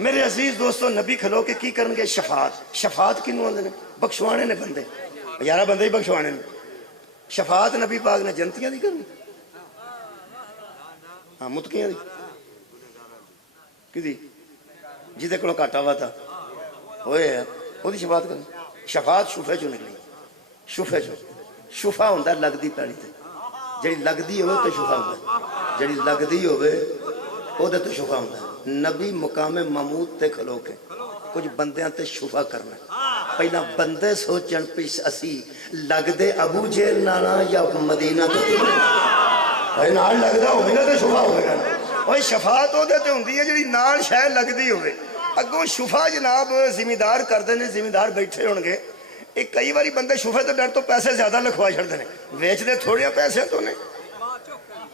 میرے عزیز دوستو نبی کھلو کے کی کرنگے شفاعت کنوں آندے نے بخشوانے نے بندے یارہ بندے ہی بخشوانے نے شفاعت نبی پاک نے جنتیاں دی کرنی ہاں متقیاں دی کدی جدے کلو کاٹا ہوا تھا ہوئے ہے وہ دی شفاعت کرنی شفاعت شفے چو نکلی شفے چو شفا ہوندہ لگ دی پہنی تے جڑی لگ دی ہوئے تو شفا ہوندہ جڑی لگ دی ہوئے وہ دے تو شفا ہوندہ نبی مقام محمود تے کھلو کے کچھ بندیاں تے شفا کرنا پہلا بندے سوچن پیس اسی لگ دے ابو جیل نانا یا مدینہ تو بھائی نال لگ دا ہوئے گا تو شفا ہوئے گا وہی شفاعت ہو دیتے ہوں دیئے جڑی نال شاید لگ دی ہوئے اگوں شفا جناب زمیندار کر دینے زمیندار بیٹھے ہونگے ایک کئی باری بندے شفا تو ڈر تو پیسے زیادہ لکھوا چھڑ دینے ویچ دے تھوڑیا پیسے تو نے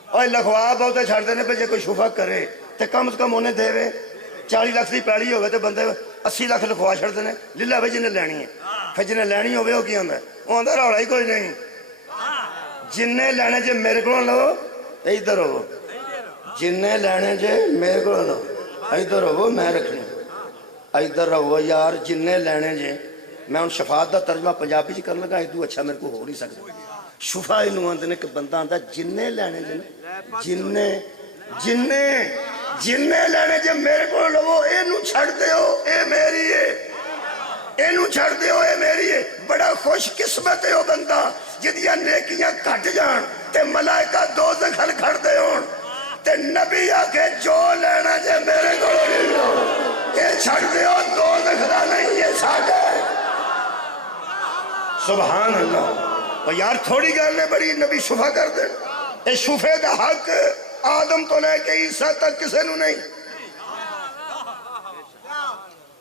اور لکھوا بہتے چھڑ دینے پہ جے کوئی شفا کرے تے کم از کم انہیں دے وے 40 لاکھ دی پیڑی ہوئے تے بندے 80 لاکھ لکھوا چھڑ دینے للہ بھائی جنہیں لینی ہے پھر جنہیں لینی ہوئے وہ کی ہوندہ ہے وہ ہوندہ روڑا ہی کوئی نہیں جنہیں لینے جے میرے کو لو ادھر ہو جنہیں لینے جے میرے کو لو ادھر ہو میں رکھنی ادھر رہو یار جنہیں لینے جے میں ان شفاعت دا ترجمہ پنجابی جی کرنے لگا ایدو اچھا میرے کو ہو نہیں سکتا شفا انہوں آندھنے کہ بندہ آندھا جنہیں لینے جنہیں لینے جے میرے کو لو اے نو چھڑ دے ہو اے میری ہے ਇਹਨੂੰ ਛੱਡ ਦਿਓ, ਇਹ ਮੇਰੀ ਹੈ। ਬੜਾ ਖੁਸ਼ ਕਿਸਮਤ ਹੈ ਉਹ ਬੰਦਾ ਜਿਹਦੀਆਂ ਨੇਕੀਆਂ ਘਟ ਜਾਣ ਤੇ ਮਲਾਇਕਾ ਦੋਜ਼ਖ ਹਲ ਖੜਦੇ ਹੋਣ ਤੇ ਨਬੀ ਆਖੇ ਜੋ ਲੈਣਾ ਜੇ ਮੇਰੇ ਕੋਲੋਂ ਲੈ ਲਓ। ਇਹ ਛੱਡ ਦਿਓ, ਦੋਜ਼ਖ ਦਾ ਨਹੀਂ, ਇਹ ਸਾਡਾ ਹੈ। ਸੁਭਾਨ ਅੱਲਾਹ। ਯਾਰ ਥੋੜੀ ਗੱਲ ਹੈ ਬੜੀ, ਨਬੀ ਸ਼ੁਫਾ ਕਰ ਦੇਣ। ਇਹ ਸ਼ੁਫੇ ਦਾ ਹੱਕ آدم تو لے کے عیسیٰ تک کسے نو نہیں۔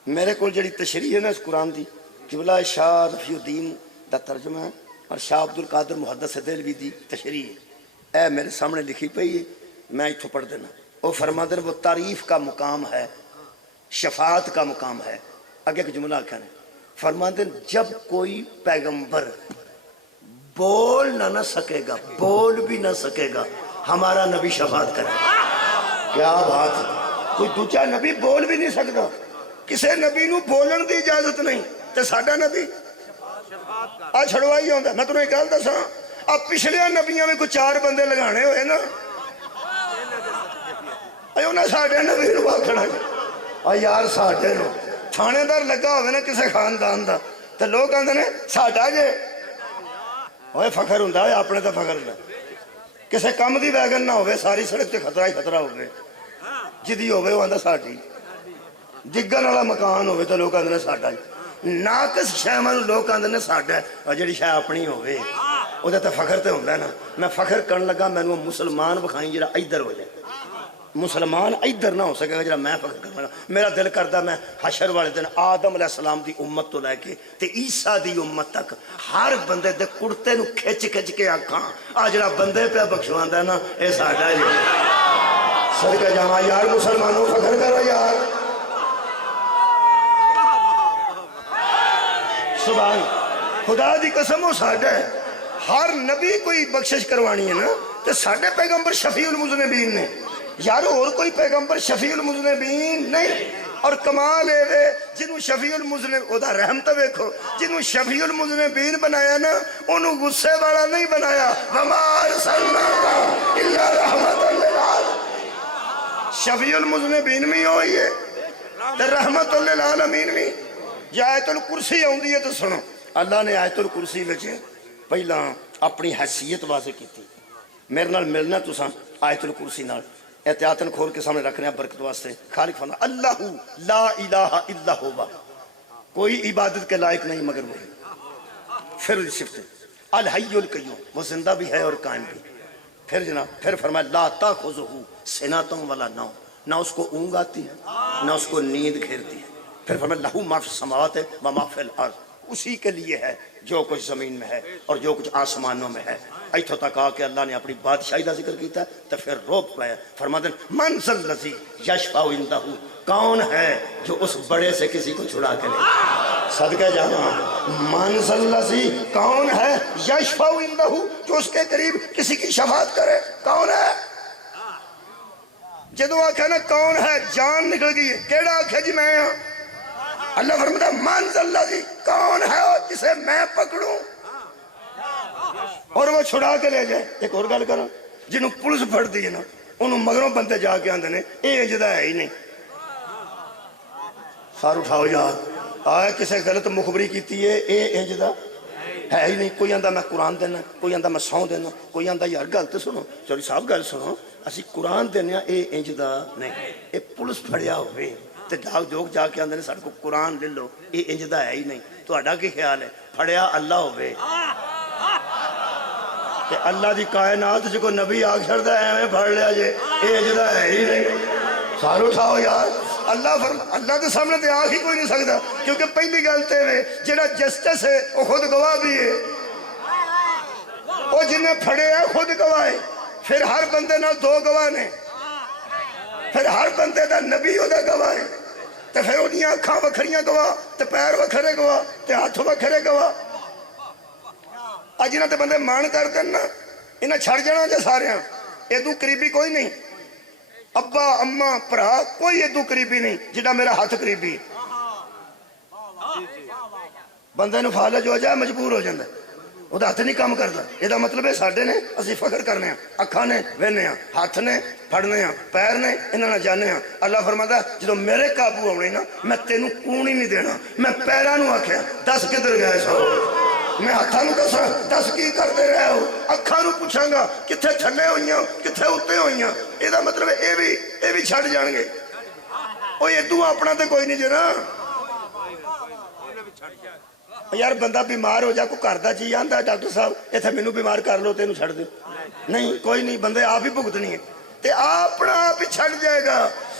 میرے کول جڑی تشریح ہے نا اس قرآن دی قبلہ شاہ رفیع الدین دا ترجمہ ہے اور شاہ عبدالقادر محدث دہلوی دی تشریح ہے، اے میرے سامنے لکھی پئی ہے، میں اتھو پڑھ دینا۔ وہ فرماتے ہیں وہ تعریف کا مقام ہے، شفاعت کا مقام ہے۔ آگے ایک جملہ کہنے فرماتے ہیں جب کوئی پیغمبر بول نہ سکے گا، بول بھی نہ سکے گا، ہمارا نبی شفاعت کرے۔ کیا بات ہے، کوئی دوسرا نبی بول بھی نہیں سکتا، کسے نبی نو بولن دی اجازت نہیں، تے ساڈا نبی آ چھڑوائی ہوندا۔ میں تمہیں ایک گل دساں، اب پچھلے نبیاں میں کوئی 4 بندے لگانے ہوئے نا، ایو نہ ساڈے نبی نو آکھنا یار ساڈے نو تھانے دار لگا ہوئے نا کسے خاندان دا تے لوگ کہندے نے ساڈا جے، اوے فخر ہوندا ہے اپنے تے فخر نہ، کسے کم دی ویگن نہ ہوئے، ساری سڑک تے خطرہ ہی خطرہ ہوئے، جدی ہوئے وہ آندا ساڈی، ڈگن والا مکان ہوئے تو لوگ آندے ساڈا ہی، ناقص شے مانو لوگ آندے نے ساڈا ہے، اور جڑی شے اپنی ہوئے او تے فخر تے ہوندا ہے نا۔ میں فخر کرن لگا مینوں مسلمان وکھائیں جڑا ادھر ہو جائے، مسلمان ادھر نہ ہو سکے گا جڑا میں فخر کرنا گا۔ میرا دل کردا میں حشر والے دن آدم علیہ السلام دی امت تو لے کے تے عیسیٰ دی امت تک ہر بندے دے کرتے نو کھچ کھچ کے آکھاں آ جڑا بندے پہ بخشواندا ہے نا اے ساڈا ہے۔ صدقہ جاواں یار مسلمانوں فخر کرو یار، سبحان خدا دی قسم وہ ساڈا ہے۔ ہر نبی کوئی بخشش کروانی ہے نا تے ساڈے پیغمبر شفیع المذنبین نے یار، اور کوئی پیغمبر شفیع المذنبین نہیں۔ اور کمال ہے جنہوں شفیع المذنب او دا رحم تے ویکھو، جنہوں شفیع المذنبین بنایا نا انہوں غصے والا نہیں بنایا، وما ارسلناک الا رحمۃ للعالمین۔ شفیع المذنبین میں ہوئی ہے تے رحمت للعالمین میں۔ یہ آیت الکرسی آؤندی ہے تو سنو، اللہ نے آیت الکرسی وچ پہلا اپنی حیثیت واضح کی تھی۔ میرے نال ملنا تساں آیت الکرسی نال احتیاطاً کھول کے سامنے رکھنے برکت واسطے۔ خالق فرماتا اللہ لا الہ الا ہوا، کوئی عبادت کے لائق نہیں مگر وہی۔ پھر صفت الحی القیوم، وہ زندہ بھی ہے اور قائم بھی۔ پھر جناب پھر فرمایا لا تاخذہ سنۃ ولا نوم، نہ اس کو اونگ آتی ہے نہ اس کو نیند گھیرتی ہے۔ پھر فرمایا لہو ما فی السماوات و ما فی الارض، اسی کے لیے ہے جو کچھ زمین میں ہے اور جو کچھ آسمانوں میں ہے۔ ایتھوں تک آ کے اللہ نے اپنی بادشاہی کا ذکر کیتا ہے تو پھر روک پایا، فرماتے ہیں من ذا الذی یشفع عندہ، کون ہے جو اس بڑے سے کسی کو چھڑا کے لے۔ صدقہ جاواں من ذا الذی، کون ہے یشفع عندہ، جو اس کے قریب کسی کی شفاعت کرے، کون ہے؟ جدو آکھا نا کون ہے جان نکل گئی ہے، کیڑا آکھا جی میں ہاں؟ اللہ فرماتا ہے من ذا الذی، کون ہے جسے میں پکڑوں اور وہ چھڑا کے لے جائے۔ ایک اور گل کروں، جنہوں پولیس پھڑ دی ہے نا انہوں مگروں بندے جا کے آندے نے اے انجدہ ہے ہی نہیں، سار اٹھاؤ یار آئے کسے غلط مخبری کیتی ہے، اے انجدہ ہے ہی نہیں۔ کوئی آندہ میں قرآن دینا، کوئی آندہ میں سو دینا، کوئی آندہ یار گل تو سنو، چوری صاحب گل سنو، اسی قرآن دینا اے انجدہ نہیں۔ اے پولیس پھڑیا ہوئے تے ڈاک جوک جا کے آندے نے ساڈے کو قرآن لے لو، اے انجدہ ہے ہی نہیں۔ تو اڈا کی خیال ہے پھڑیا اللہ ہوئے کہ اللہ دی کائنات جو کو نبی آگ چھڑتا ہے ہمیں پڑھ لیا جے اے اجدہ ہے ہی نہیں۔ سارو اٹھاؤ یار، اللہ کے سامنے تے آگ ہی کوئی نہیں سکتا، کیونکہ پہلی گلتے ہوئے جڑا جسٹس ہے وہ خود گواہ بھی ہے، وہ جنہیں پھڑے ہیں خود گواہ ہے، پھر ہر بندے نال 2 گواہ نے، پھر ہر بندے دا نبی ہو دا گواہ ہے، تو پھر انہیں آنکھاں وکھریاں گواہ، تو پیر وکھرے گواہ، تو ہاتھ وکھرے گواہ۔ اج انہاں تے بندے مان کر دین نا انہاں چھڑ جانا جے سارے ہاں، ادو قریبی کوئی نہیں، ابا اما بھرا کوئی ادو قریبی نہیں جڑا میرا ہاتھ قریبی۔ بندے نو فالج ہو جائے مجبور ہو جاندے، ਉਹਦਾ ਹੱਥ ਨਹੀਂ ਕੰਮ ਕਰਦਾ। ਇਹਦਾ ਮਤਲਬ ਇਹ ਸਾਡੇ ਨੇ, ਅਸੀਂ ਫਖਰ ਕਰਨੇ ਆ, ਅੱਖਾਂ ਨੇ ਵੇਖਨੇ ਆ, ਹੱਥ ਨੇ ਫੜਨੇ ਆ, ਪੈਰ ਨੇ ਇਹਨਾਂ ਨਾਲ ਜਾਣੇ ਆ। ਅੱਲਾ ਫਰਮਾਦਾ ਜਦੋਂ ਮੇਰੇ ਕਾਬੂ ਆਉਣੇ ਨਾ ਮੈਂ ਤੈਨੂੰ ਕੂਣ ਹੀ ਨਹੀਂ ਦੇਣਾ। ਮੈਂ ਪੈਰਾਂ ਨੂੰ ਆਖਿਆ ਦੱਸ ਕਿੱਧਰ ਗਏ ਸੋ, ਮੈਂ ਹੱਥਾਂ ਨੂੰ ਦੱਸਾਂ ਦੱਸ ਕੀ ਕਰਦੇ ਰਹੇ ਹੋ, ਅੱਖਾਂ ਨੂੰ ਪੁੱਛਾਂਗਾ ਕਿੱਥੇ ਥੱਲੇ ਹੋਈਆਂ ਕਿੱਥੇ ਉੱਤੇ ਹੋਈਆਂ। ਇਹਦਾ ਮਤਲਬ ਇਹ ਵੀ ਛੱਡ ਜਾਣਗੇ। ਉਹ ਇਦੋਂ ਆਪਣਾ ਤੇ ਕੋਈ ਨਹੀਂ ਜਰਾ ਯਾਰ। ਬੰਦਾ ਬਿਮਾਰ ਹੋ ਜਾ, ਕੋਈ ਘਰ ਦਾ ਜੀ ਆਂਦਾ ਡਾਕਟਰ ਸਾਹਿਬ ਇੱਥੇ ਮੈਨੂੰ ਬਿਮਾਰ ਕਰ ਲਓ, ਤੈਨੂੰ ਛੱਡ ਦਿਓ। ਨਹੀਂ ਕੋਈ ਨਹੀਂ, ਬੰਦੇ ਆਪ ਹੀ ਭੁਗਤਣੀ ਹੈ ਤੇ ਆਪਣਾ ਆਪ ਹੀ ਛੱਡ ਜਾਏਗਾ।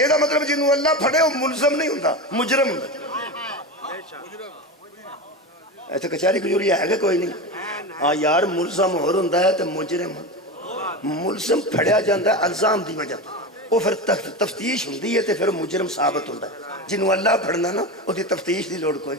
ਇਹਦਾ ਮਤਲਬ ਜਿਹਨੂੰ ਅੱਲਾ ਫੜੇ ਉਹ ਮੁਲਜ਼ਮ ਨਹੀਂ ਹੁੰਦਾ, ਮੁਜਰਮ ਹੁੰਦਾ। ਇੱਥੇ ਕਚਹਿਰੀ ਕਚੂਰੀ ਹੈਗਾ ਕੋਈ ਨਹੀਂ। ਹਾਂ ਯਾਰ, ਮੁਲਜ਼ਮ ਹੋਰ ਹੁੰਦਾ ਹੈ ਤੇ ਮੁਜਰਮ। ਮੁਲਜ਼ਮ ਫੜਿਆ ਜਾਂਦਾ ਇਲਜ਼ਾਮ ਦੀ ਵਜ੍ਹਾ, ਉਹ ਫਿਰ ਤਫਤੀਸ਼ ਹੁੰਦੀ ਹੈ ਤੇ ਫਿਰ ਮੁਜਰਮ ਸਾਬਤ ਹੁੰਦਾ। ਜਿਹਨੂੰ ਅੱਲਾ ਫੜਨਾ ਨਾ ਉਹਦੀ ਤਫਤੀਸ਼ ਦੀ ਲੋੜ ਕੋਈ।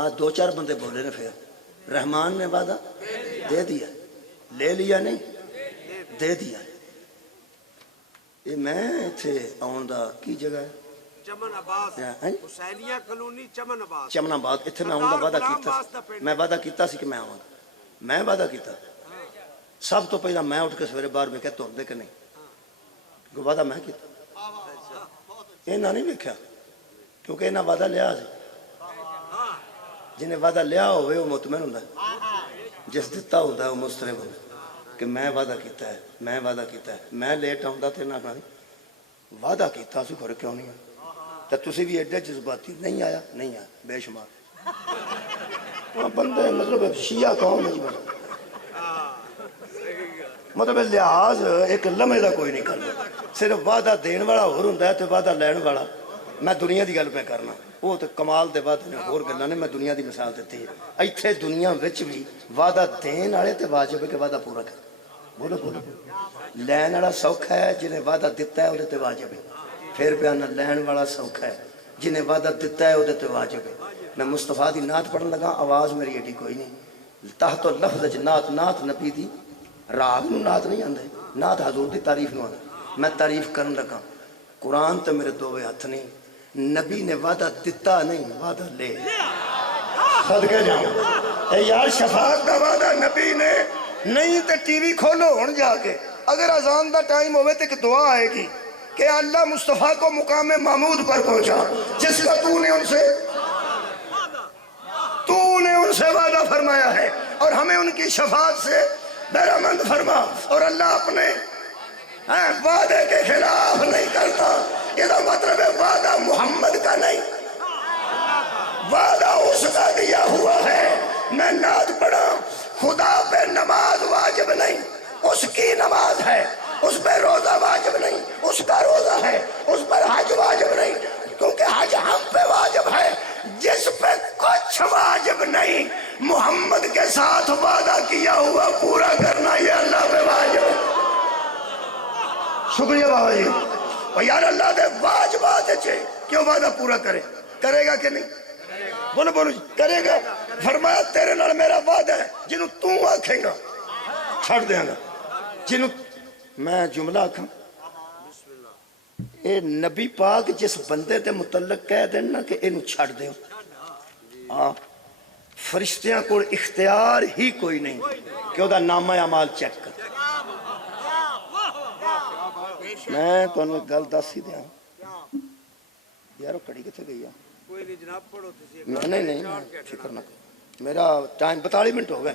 آج 2-4 بندے بولے نے پھر رحمان نے وعدہ دے دیا لے لیا نہیں دے دیا یہ میں اتنے آن دا کی جگہ ہے چمن آباد ہیں؟ حسینیہ کالونی چمن آباد چمن آباد اتنے میں آن دا وعدہ کیتا میں وعدہ کیتا سی کہ میں آواں میں وعدہ کیتا سب تو پہلا میں اٹھ کے سویرے باہر ویکھیا تھوڑ دے کہ نہیں کو وعدہ میں کیتا انہاں نہیں ویکھیا کیونکہ انہاں وعدہ لیا سی جنہیں وعدہ لیا ہوئے وہ مطمئن ہوتا ہے جس دیتا ہوتا ہے وہ مسترب ہوتا ہے کہ میں وعدہ کیتا ہے میں وعدہ کیتا ہے میں لیٹ آؤں تے نہ کہیں وعدہ کیتا سی خور کیوں نہیں آیا تو تسی بھی ایڈے جذباتی نہیں آیا نہیں آیا بے شمار بندے مطلب شیعہ قوم ہے جی مطلب لحاظ ایک لمحے دا کوئی نہیں کرتا صرف وعدہ دین والا ہور ہوندا ہے تے وعدہ لین والا میں دنیا دی گل پہ کرنا وہ تو کمال دے وعدے نے ہور گلاں نے میں دنیا دی مثال دیتی ہے ایتھے دنیا وچ بھی وعدہ دین والے تے واجب ہے کہ وعدہ پورا کر بولو بولو لین والا سوکھا ہے جنہیں وعدہ دیتا ہے اودے تے واجب ہے پھر بیان لین والا سوکھا ہے جنہیں وعدہ دیتا ہے اودے تے واجب ہے میں مصطفیٰ دی نعت پڑھن لگا آواز میری ایڈی کوئی نہیں تحت لفظ وچ نعت نعت نبی دی راگ نو نعت نہیں آندے نعت حضور دی تعریف نو آندے میں تعریف کرن لگا قرآن تے میرے دووے ہاتھ نہیں نبی نے وعدہ دیتا نہیں وعدہ لے صدقے جاؤں اے یار شفاعت دا وعدہ نبی نے نہیں تے ٹی وی کھولو ہن جا کے اگر اذان دا ٹائم ہوئے تے ایک دعا آئے گی کہ اللہ مصطفیٰ کو مقام محمود پر پہنچا جس کا تو نے ان سے وعدہ فرمایا ہے اور ہمیں ان کی شفاعت سے بہرمند فرما اور اللہ اپنے وعدے کے خلاف نہیں کرتا یہ مطلب ہے وعدہ محمد کا نہیں وعدہ اس کا دیا ہوا ہے میں نعت پڑھا خدا پہ نماز واجب نہیں اس کی نماز ہے اس پہ روزہ واجب نہیں اس کا روزہ ہے اس پر حج واجب نہیں کیونکہ حج ہم پہ واجب ہے جس پہ کچھ واجب نہیں محمد کے ساتھ وعدہ کیا ہوا پورا کرنا یہ اللہ پہ واجب ہے شکریہ بابا جی اور یار اللہ دے واجبات ہے کیوں وعدہ پورا کرے گا کہ نہیں بولو بولو کرے گا فرمایا تیرے نال میرا وعدہ ہے جنہوں تو آکھیں گا چھڑ دیں گا جنہوں میں جملہ آکھاں اے نبی پاک جس بندے تے متعلق کہہ دینا کہ انہوں چھڑ دیں فرشتیاں کو اختیار ہی کوئی نہیں کہ وہ نامہ اعمال چیک کر میں تو انہوں گل دس ہی دیا یارو کڑی کتے گئی ہے کوئی نہیں جناب پڑھو تسی نہیں فکر نہ کرو میرا ٹائم 42 منٹ ہو گئے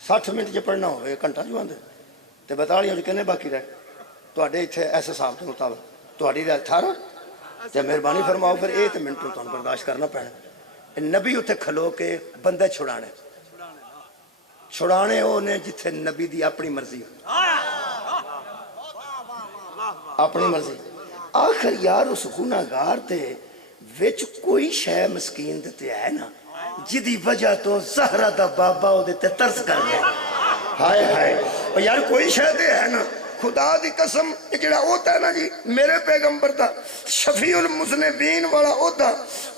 60 منٹ جو پڑھنا ہوئے گھنٹہ جو آندے تو 42 جو کہنے باقی رہے تو اڈے اتھے ایسے صاحب کے مطابق تو اڈی رہے 18 جب مہربانی فرماؤ پھر 8 منٹ تو برداشت کرنا پڑنا نبی اتھے کھلو کے بندے چھڑانے وہ نے جتھے نبی دی اپنی مرضی اپنی مرضی آخر یار اس گناہگار تے وچ کوئی شے مسکین دیتے ہے نا جدی وجہ تو زہرہ دا بابا ہو دیتے ترس کر گئے ہائے ہائے اور یار کوئی شے دے ہے نا خدا دی قسم جڑا ہوتا ہے نا جی میرے پیغمبر دا شفیع المذنبین والا ہوتا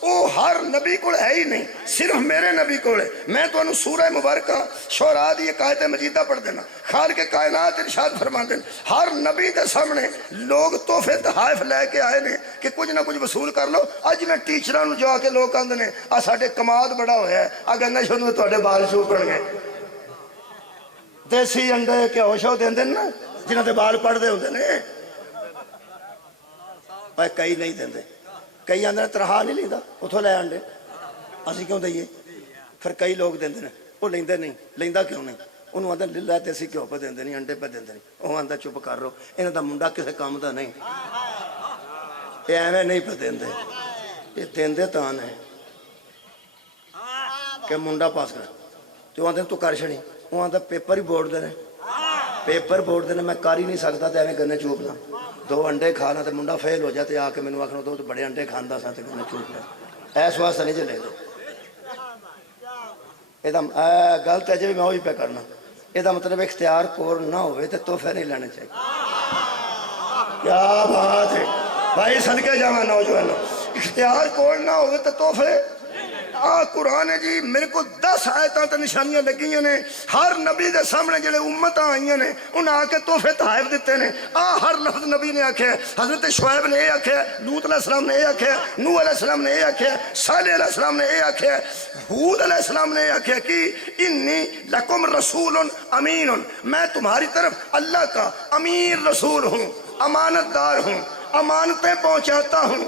وہ ہر نبی کو ہے ہی نہیں صرف میرے نبی کو ہے میں تو انہوں سورہ مبارکہ شعراء دی ایک آیت مجیدہ پڑھ دینا خالق کائنات ارشاد فرما دینا ہر نبی دے سامنے لوگ تحفے تحائف لے کے آئے نے کہ کچھ نہ کچھ وصول کر لو اج میں ٹیچروں جو آ کے لوگ آندے نے ساڈے کماد بڑا ہویا ہے اگر نہ شروع میں تواڈے بال چوپڑ گئے دیسی انڈے گھیو شو دیندے نا جنہاں دے بال پڑھدے ہوندے نے پر کئی نہیں دیندے کئی آندے تنخواہ نہیں لیندا اتھوں لے انڈے اسی کیوں دئیے پھر کئی لوگ دیندے نے وہ لیندے نہیں لیندا کیوں نہیں انہوں آندے للہ دیسی گھیو پہ دیندے نہیں انڈے پہ دیندے نہیں وہ آندا چپ کر رہو انہاں دا منڈا کسے کام دا نہیں یہ ایویں نہیں پہ دیندے یہ دیندے تاں نے کہ منڈا پاس کر تو آندے تو کر چھڑی وہ آندا پیپر ہی بورڈ دے نے پیپر بورڈ دینا میں کر ہی نہیں سکتا تو ایویں گنے چوپنا 2 انڈے کھانا تو منڈا فیل ہو جائے آ کے مینوں آکھنا تو بڑے انڈے کھاندا سا تے گنے چوپنا ایس واسطے نہیں چلے گا یہ غلط ہے جی میں وہی پہ کرنا یہ مطلب اختیار کور نہ ہوئے تو تحفے نہیں لینے چاہیے کیا بات ہے بھائی صدقے جاواں نوجوانوں اختیار کور نہ ہوئے تو تحفے قرآن ہے جی میرے کو 10 آیتاں تے نشانیاں لگیاں نے ہر نبی دے سامنے جڑے امتاں آئیاں نے انہاں آ کے تحفے تحائف دیتے نے ہر لفظ نبی نے آکھیا حضرت شعیب نے یہ آکھیا لوط علیہ السلام نے یہ آکھیا نوح علیہ السلام نے یہ آکھیا صالح علیہ السلام نے یہ آکھیا ہود علیہ السلام نے یہ آکھیا کہ انی لکم رسول امین میں تمہاری طرف اللہ کا امیر رسول ہوں امانت دار ہوں امانتیں پہنچاتا ہوں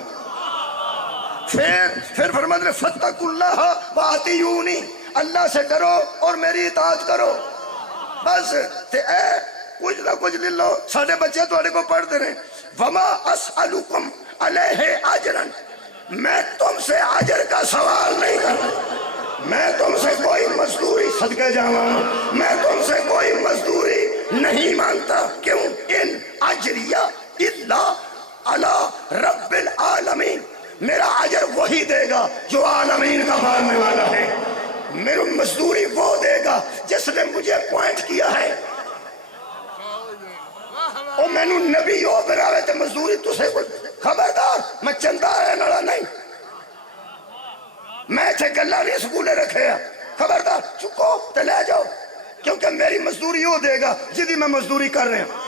پھر فرماتے ہیں فاتقوا اللہ واتیونی اللہ سے ڈرو اور میری اطاعت کرو بس تے اے کچھ نہ کچھ لے لو ساڑھے بچے تھوڑے کو پڑھتے رہے وما اسألکم علیہ اجرا میں تم سے اجر کا سوال نہیں کر رہا میں تم سے کوئی مزدوری صدقہ جاواں میں تم سے کوئی مزدوری نہیں مانتا کیوں ان اجریہ الا علی رب العالمین میرا اجر وہی دے گا جو عالمین کا ماننے والا ہے میری مزدوری وہ دے گا جس نے مجھے اپوائنٹ کیا ہے اور میں نو نبی ہو بناوے تے مزدوری تسے خبردار میں چندہ رہنے والا نہیں میں تے گلا نہیں سکولے رکھے ہیں خبردار چکو تے لے جاؤ کیونکہ میری مزدوری وہ دے گا جدی میں مزدوری کر رہے ہیں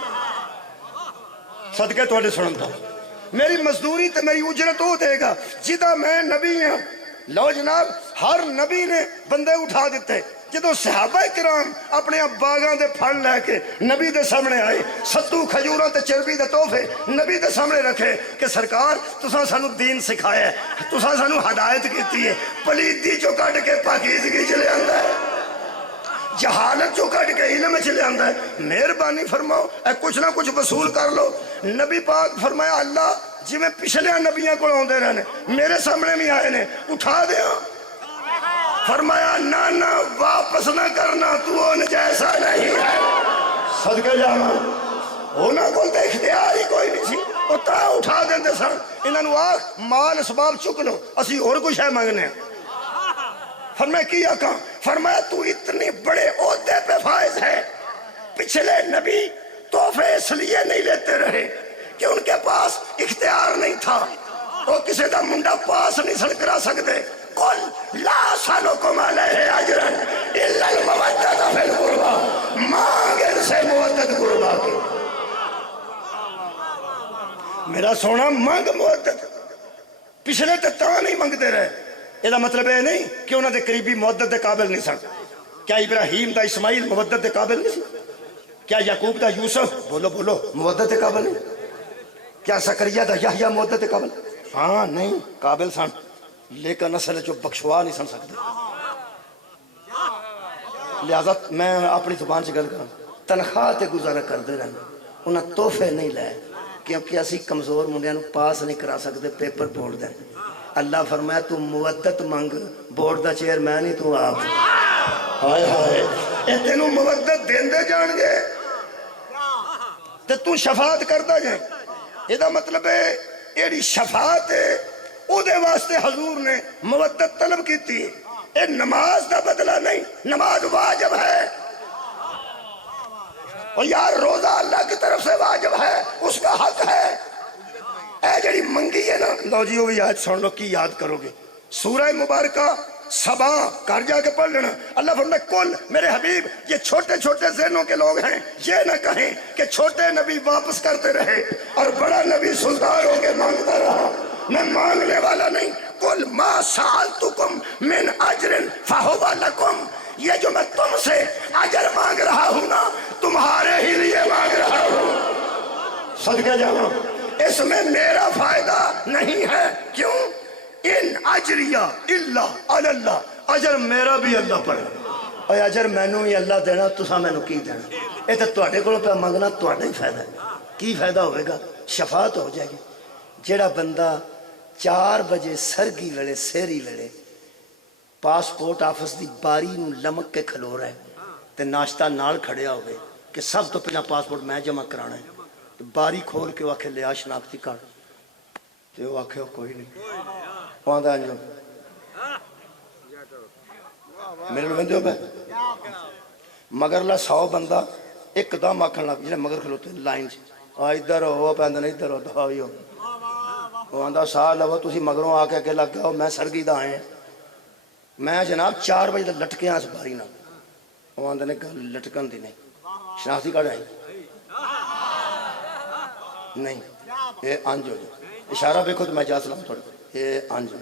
صدقے تھوڑے سنتا ہوں میری مزدوری تے میری اجرت وہ دے گا جدہ میں نبی ہوں لو جناب ہر نبی نے بندے اٹھا دیتے جدو صحابہ کرام اپنے باغاں دے پھل لے کے نبی دے سامنے آئے ستو کھجوراں تے چربی دے تحفے نبی دے سامنے رکھے کہ سرکار تساں سانو دین سکھایا ہے تساں سانو ہدایت کیتی ہے پلیتی جو کٹ کے پاکیزگی چلے آندا ہے جہالت جو کٹ کے علم چلے آندا ہے مہربانی فرماؤ اے کچھ نہ کچھ وصول کر لو نبی پاک فرمایا اللہ جی میں پچھلے نبیوں کو ہوندے رہنے میرے سامنے بھی آئے نے اٹھا دیا فرمایا نہ واپس نہ کرنا تو ان جیسا نہیں ہے صدقے جانا ہونا کو تے اختیار ہی کوئی نہیں سی وہ تا اٹھا دیندے سن انہاں نو آخ مال اسباب چک لو اسی اور کچھ ہے مانگنے فرمایا کیا کہاں فرمایا تو اتنی بڑے عہدے پہ فائز ہے پچھلے نبی تحفے اس لیے نہیں لیتے رہے کہ ان کے پاس اختیار نہیں تھا وہ کسی دا منڈا پاس نہیں سڑ کرا سکتے قل لا اسألکم علیہ اجرا الا المودۃ فی القربى مانگ ان سے مودت قربا کی میرا سونا مانگ مودت پچھلے تا نہیں مانگتے رہے یہ مطلب ہے نہیں کہ انہوں نے قریبی مودت دے قابل نہیں سن کیا ابراہیم دا اسماعیل مودت دے قابل نہیں سن کیا یعقوب دا یوسف بولو مودت دے قابل نہیں کیا زکریا دا یحییٰ مودت دے قابل ہاں نہیں قابل سن لیکن اصل جو بخشوا نہیں سن سکتے لہذا میں اپنی زبان سے گل کروں تنخواہ تے گزارا کر دے رہے انہیں تحفے نہیں لائے کیونکہ اسی کمزور منڈیاں نو پاس نہیں کرا سکتے پیپر بورڈ دیں اللہ فرمایا تو مودت مانگ بورڈ دا چیئرمین ہی تو آپ ہائے ہائے اے تینوں مودت دیندے جان گے تے تو شفاعت کرتا جائیں یہ مطلب ہے ایڑی شفاعت ہے او دے واسطے حضور نے مودت طلب کی تھی اے نماز دا بدلہ نہیں نماز واجب ہے اور یار روزہ اللہ کی طرف سے واجب ہے اس کا حق ہے اے جڑی منگی ہے نا لو جی وہ یاد سن لو کی یاد کرو گے سورہ مبارکہ سبا کر جا کے پڑھ لینا اللہ فرمائے کل میرے حبیب یہ چھوٹے چھوٹے ذہنوں کے لوگ ہیں یہ نہ کہیں کہ چھوٹے نبی واپس کرتے رہے اور بڑا نبی سلطان ہو کے مانگتا رہا میں مانگنے والا نہیں کل ما سألتکم من اجر فہو لکم یہ جو میں تم سے اجر مانگ رہا ہوں نا تمہارے ہی لیے مانگ رہا ہوں صدقے جاؤں اس میں میرا فائدہ نہیں ہے کیوں ان اجریہ الا علی اللہ اجر میرا بھی اللہ پر ہے اور اجر مینوں ہی اللہ دینا تساں مینوں کی دینا یہ تو تواڈے کولوں پہ منگنا تواڈا ہی فائدہ ہے کی فائدہ ہوئے گا شفاعت ہو جائے گی جیڑا بندہ 4 بجے سرگی ویلے سیری ویلے پاسپورٹ آفس دی باری نو لمک کے کھلو رہا ہے تے ناشتہ نال کھڑیا ہوئے کہ سب تو پہلا پاسپورٹ میں جمع کرانا ہے باری کھول کے وہ آکھے لیا شناختی کارڈ تے وہ آکھے کوئی نہیں پاندہ جو میرے بندے ہو بھائی مگر اللہ 100 بندہ ایک دم آکھن لگ جنہیں مگر کھلوتے لائن ادھر ہو پہندہ نہیں ادھر ہو دفاوی ہو وہ آندہ سال ہو تسی مگروں آکے کہ لگ گیا ہو میں سرگی دا آئے میں جناب 4 بجے تک لٹکیا اس باری نال وہ آدھے نے گل لٹکن دی نہیں شناختی کارڈ آئی نہیں یہ انج ہو جائے اشارہ دیکھو تو میں جا سلام تھوڑا یہ انج ہو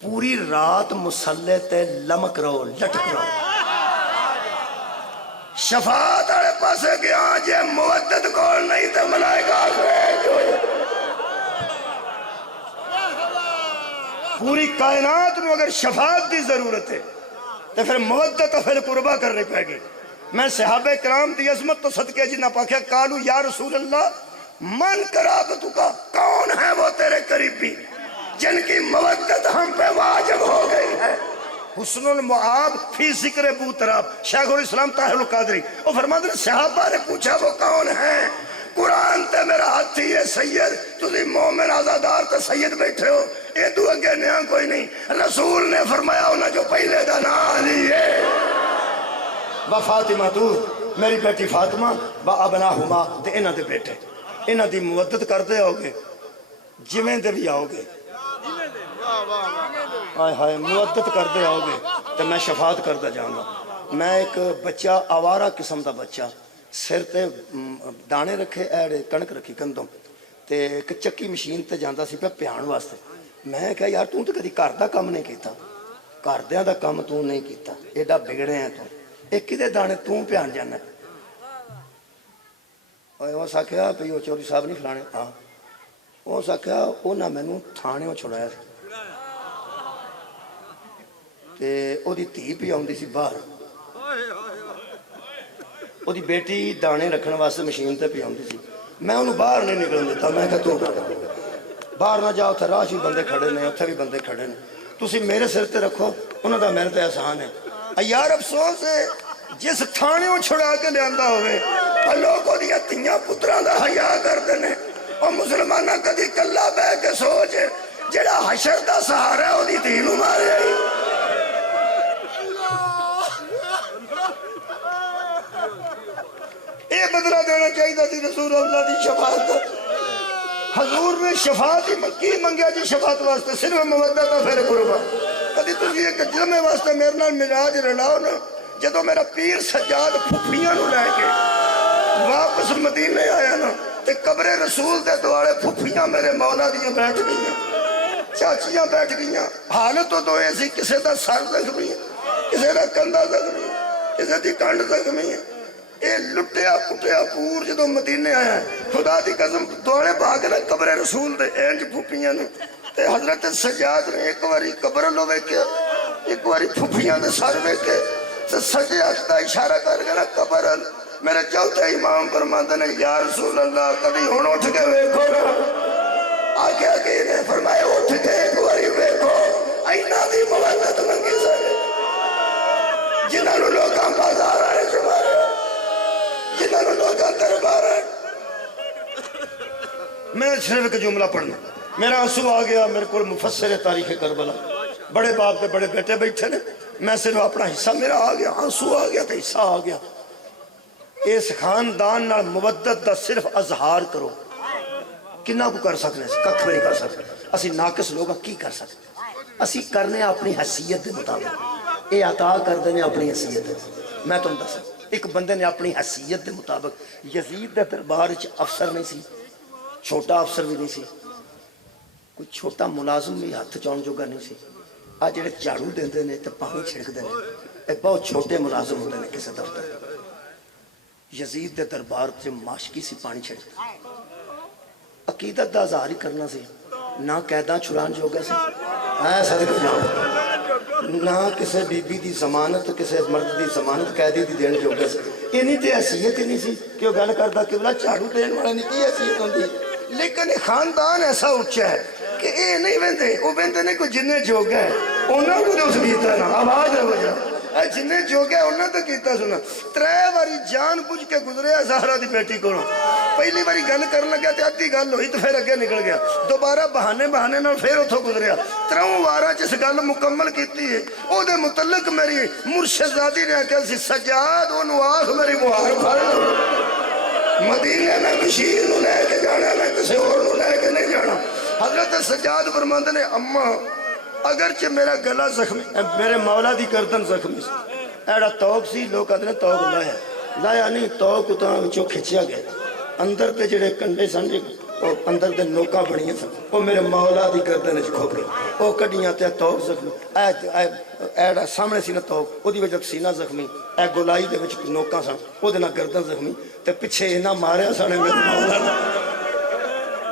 پوری رات مسلے تے لمک رہو لٹک رہو شفاعت والے پاسے گیا جے مودت کول نہیں تے ملائکہ پوری کائنات میں اگر شفاعت دی ضرورت ہے تو پھر مودت فی القربہ کرنے پائے گی میں صحابہ کرام دی عظمت تو صدقے جنہ پاکیا قالو یا رسول اللہ من قرابتو کا کون ہے وہ تیرے قریبی جن کی مودت ہم پہ واجب ہو گئی ہے حسن المعاب فی ذکر بوتراب شیخ الاسلام طاہر القادری وہ فرماتے ہیں صحابہ نے پوچھا وہ کون ہے قرآن تے میرا ہاتھی ہے سید تُسی مومن آزادار تے سید بیٹھے ہو یہ تو اگے نیا کوئی نہیں رسول نے فرمایا انہا جو پہلے دا نا علی ہے با فاطمہ تو میری بیٹی فاطمہ با ابناہما دے انہا دے بیٹے انہا دی مودت کرتے ہوگے جمیں دے بھی آؤگے آئے ہائے مودت کرتے ہوگے تو میں شفاعت کرتا جاؤں گا میں ایک بچہ آوارہ قسم دا بچہ سر تے دانے رکھے ایڑے کنک رکھی کندوں تے ایک چکی مشین تے جاندا سی پہ پیان واسطے میں کہا یار تو کدی گھر دا کام نہیں کیتا گھردیاں دا کام تو نہیں کیتا ایڈا بگڑے ہیں تو ایک کدے دانے تو پیان جانا وہ ساکھیا پہ وہ چوری صاحب نہیں فلانے ہاں وہ ساکھیا وہ نہ مینوں تھانے ہو چھڑایا سی تے او دی تھی پی آؤندی سی باہر وہ دی بیٹی دانے رکھنے واسطے مشین تے پی آؤندی سی میں انہوں باہر نہیں نکلن دیتا میں کہا تو باہر نہ جاؤ تھا راش بھی بندے کھڑے نے اتھے بھی بندے کھڑے نے تسی میرے سر تے رکھو انہوں دا میرے تے احسان ہے یار افسوس ہے جس تھانیوں چھڑا کے لے آندہ ہوئے اور لوگوں دیا تیاں پتران دا حیاء کردے نے اور مسلمانہ کدی کلا بے کے سوچ جڑا حشر دا سہارا ہے وہ دی تینوں مارے آئی یہ بدلہ دینا چاہیے تھی رسول اللہ دی شفاعت حضور نے شفاعت کی منگیا جی شفاعت واسطے صرف مودت پھر قربا کدی تسی ایک جمعے واسطے میرے نال معراج رلاؤ نا جدو میرا پیر سجاد پھپھیاں نو لے کے واپس مدینے آیا نا تے قبر رسول دے دوارے پھپھیاں میرے مولا دیاں بیٹھ گئیاں چاچیاں بیٹھ گئیاں حالت تو دو ایسی کسے دا سر زخمی ہے کسے دا کندھا زخمی ہے کسے دی کنڈ زخمی ہے اے لٹیا پٹیا پور جدو مدینے آیا خدا دی قسم دوڑے بھاگنا قبر رسول دے اینج پھپھیاں نے تے حضرت سجاد نے ایک واری قبر لو ویکھیا ایک واری پھپھیاں دے سر ویکھے تے سجے ہاتھ دا اشارہ کر کے نا قبر میرے چوتھے امام فرماندے نے یا رسول اللہ کبھی ہن اٹھ کے ویکھو نا آگے آگے نے فرمایا اٹھ کے ایک واری ویکھو اینا دی مودت منگی سارے جنہاں نوں لوکاں بازار آئے شمارے جنہاں نوں لوکاں دربار آئے میں صرف ایک جملہ پڑھنا میرا آنسو آ گیا میرے کو مفسر تاریخ کربلا بڑے باپ کے بڑے بیٹے بیٹھے نے میں صرف اپنا حصہ میرا آ گیا آنسو آ گیا تو حصہ آ گیا اس خاندان نال مودت دا صرف اظہار کرو کنہ کو کر سکنے سے ککھ نہیں کر سکتے اسی ناقص لوگا کی کر سکتے اسی کرنے اپنی حیثیت دے مطابق اے عطا کر دینے اپنی حیثیت دے میں تم دس ایک بندے نے اپنی حیثیت دے مطابق یزید دے دربار افسر نہیں سی چھوٹا افسر بھی نہیں سی کوئی چھوٹا ملازم بھی ہاتھ چون جوگا نہیں سی آج جڑے جھاڑو دیندے نے تے پانی چھڑک دینے ایک بہت چھوٹے ملازم ہوندے نے کسے دفتر یزید دے دربار سے ماشکی سی پانی چھڑک عقیدت دا اظہار ہی کرنا سی نہ قیداں چھڑان جوگا سی صدق جاؤ نہ کسے بی بی دی ضمانت کسے مرد دی ضمانت قیدی دی دین جوگا سی انہی تے حیثیت ہی نہیں سی کہ وہ گل کردا کہ بلا جھاڑو دین والا نہیں کی حیثیت ہوندی لیکن خاندان ایسا اچھا ہے کہ اے نہیں ویندے وہ ویندے نے کوئی جننے جوگا ہے انہاں کو جو سکیتا نا آواز رہو جا اے جننے جوگا ہے انہاں تو کیتا سنا 3 باری جان بوجھ کے گزرے زہرا دی بیٹی کو پہلی باری گل کرن لگا تے ادھی گل ہوئی تو پھر اگے نکل گیا دوبارہ بہانے نال پھر اتھوں گزریا 3 وارا جس گل مکمل کیتی ہے او دے متعلق میری مرشد زادی نے آکھیا سی سجاد اونوں آکھ میری مہار پھڑ مدینے میں بشیر نو لے کے جانا میں کسی اور نو لے کے نہیں جانا حضرت سجاد فرماندے نے اماں اگرچہ میرا گلا زخمی میرے مولا دی گردن زخمی سی ایڑا توق سی لوگ کہتے ہیں توق لایا نہیں توق اتنا وچوں کھچیا گیا اندر تے جڑے کنڈے سن اندر تے نوکاں بڑیاں سن وہ میرے مولا دی گردن وچ کھوپ گئے وہ کڈیاں تے توق زخمی ایڑا سامنے سی نا توق وہ دی وجہ سینہ زخمی اے گولائی دے وچ نوکاں سن وہ دے نا گردن زخمی تے پیچھے اینا ماریا سانے میرے مولا نے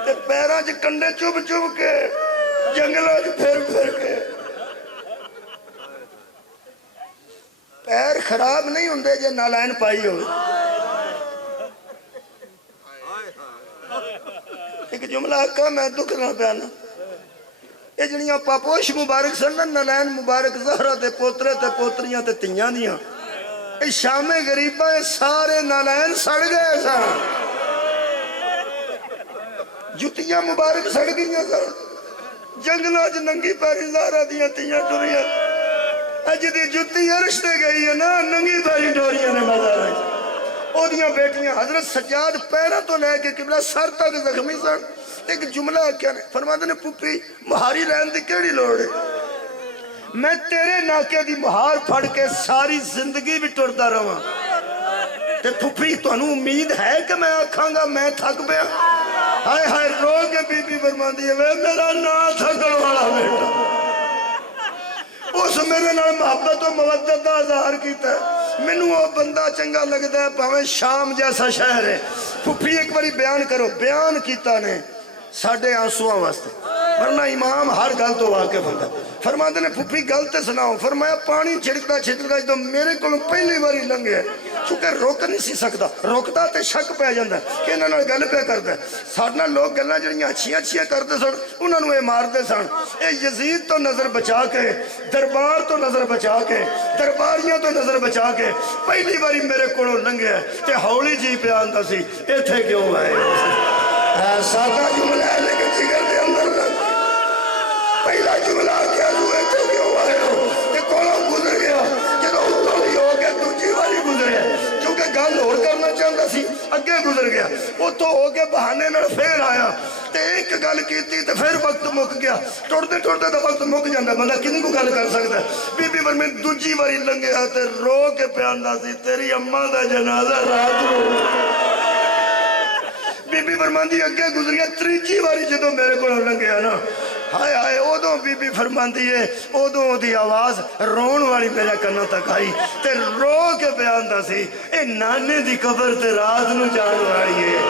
تے پیراں چ کنڈے چب چب کے جنگلاں چ پھر کے پیر خراب نہیں ہوندے جے نالائن پائی ہوئے ایک جملہ آقا میں دکھ نہ پیانا یہ جنیاں پاپوش مبارک سن نالائن مبارک زہرہ تے پوترے تے پوتریاں تے تیاں دیاں اے شام غریبہ سارے نالائن سڑ گئے سن جتیاں مبارک سڑ گئیاں سن جنگلہ جو ننگی پیری زہرہ دیاں تیاں ٹوریاں اج دی جتی عرش تے گئی ہے نا ننگی پیری ٹوریاں نے مزارہ او دیاں بیٹیاں حضرت سجاد پیرہ تو لے کے قبلہ سر تک زخمی سن ایک جملہ کیا نے فرماتے نے پوپی مہاری لین دی کیڑی لوڑ ہے میں تیرے ناکے دی مہار پھڑ کے ساری زندگی بھی ٹرتا رہا تے پھوپھی تانوں امید ہے کہ میں آکھاں گا میں تھک پیا ہائے ہائے رو کے بی بی فرماندی ہے وے میرا نا تھکن والا بیٹا اس میرے نال محبت و مودت دا اظہار کیتا ہے مینوں وہ بندہ چنگا لگدا ہے پاویں شام جیسا شہر ہے پھوپھی ایک باری بیان کرو بیان کیتا نے ساڈے آنسواں واسطے ورنہ امام ہر گل تو واقف ہوتا ہے فرماتے نے پھوپھی گل تے سناؤ فرمایا پانی چھڑکتا جو میرے کو پہلی باری لنگے چونکہ روک نہیں سی سکتا روکتا تے شک پہ جاندہ ہے کہ انہوں نے گل پہ کرتا ہے سارنا لوگ گلنا جڑیاں اچھیاں کرتے سن انہوں نے مارتے سن اے یزید تو نظر بچا کے دربار تو نظر بچا کے درباریاں تو نظر بچا کے پہلی باری میرے کو لنگے تے ہولی جی پہ آندہ سی اے تھے کیوں آئے سادہ جملہ ہے لیکن جگر دے اندر لگ پہلا جملہ کیا ہوئے تھے کیوں آئے ہو کہ کولا گزر گیا جدو اتو نہیں ہو گیا دوجی والی گزر گیا چونکہ گل اور کرنا چاہتا سی اگے گزر گیا اتو ہو کے بہانے نال پھر آیا تے ایک گل کیتی تے پھر وقت مک گیا ٹوڑتے تو وقت مک جاندہ بندہ کنی کو گل کر سکتا ہے بی بی میں دوجی والی لنگیا تے رو کے پیاندہ سی تیری اممہ دا جنازہ رات رو بی بی فرماندی اگے گزریا تریجی واری جدو میرے کو لنگیا نا ہائے ہائے اودوں بی بی فرماندی ہے اودوں دی آواز رون والی میرے کنوں تک آئی تے رو کے بیاندہ سی اے نانے دی قبر تے رات نو جان والی ہے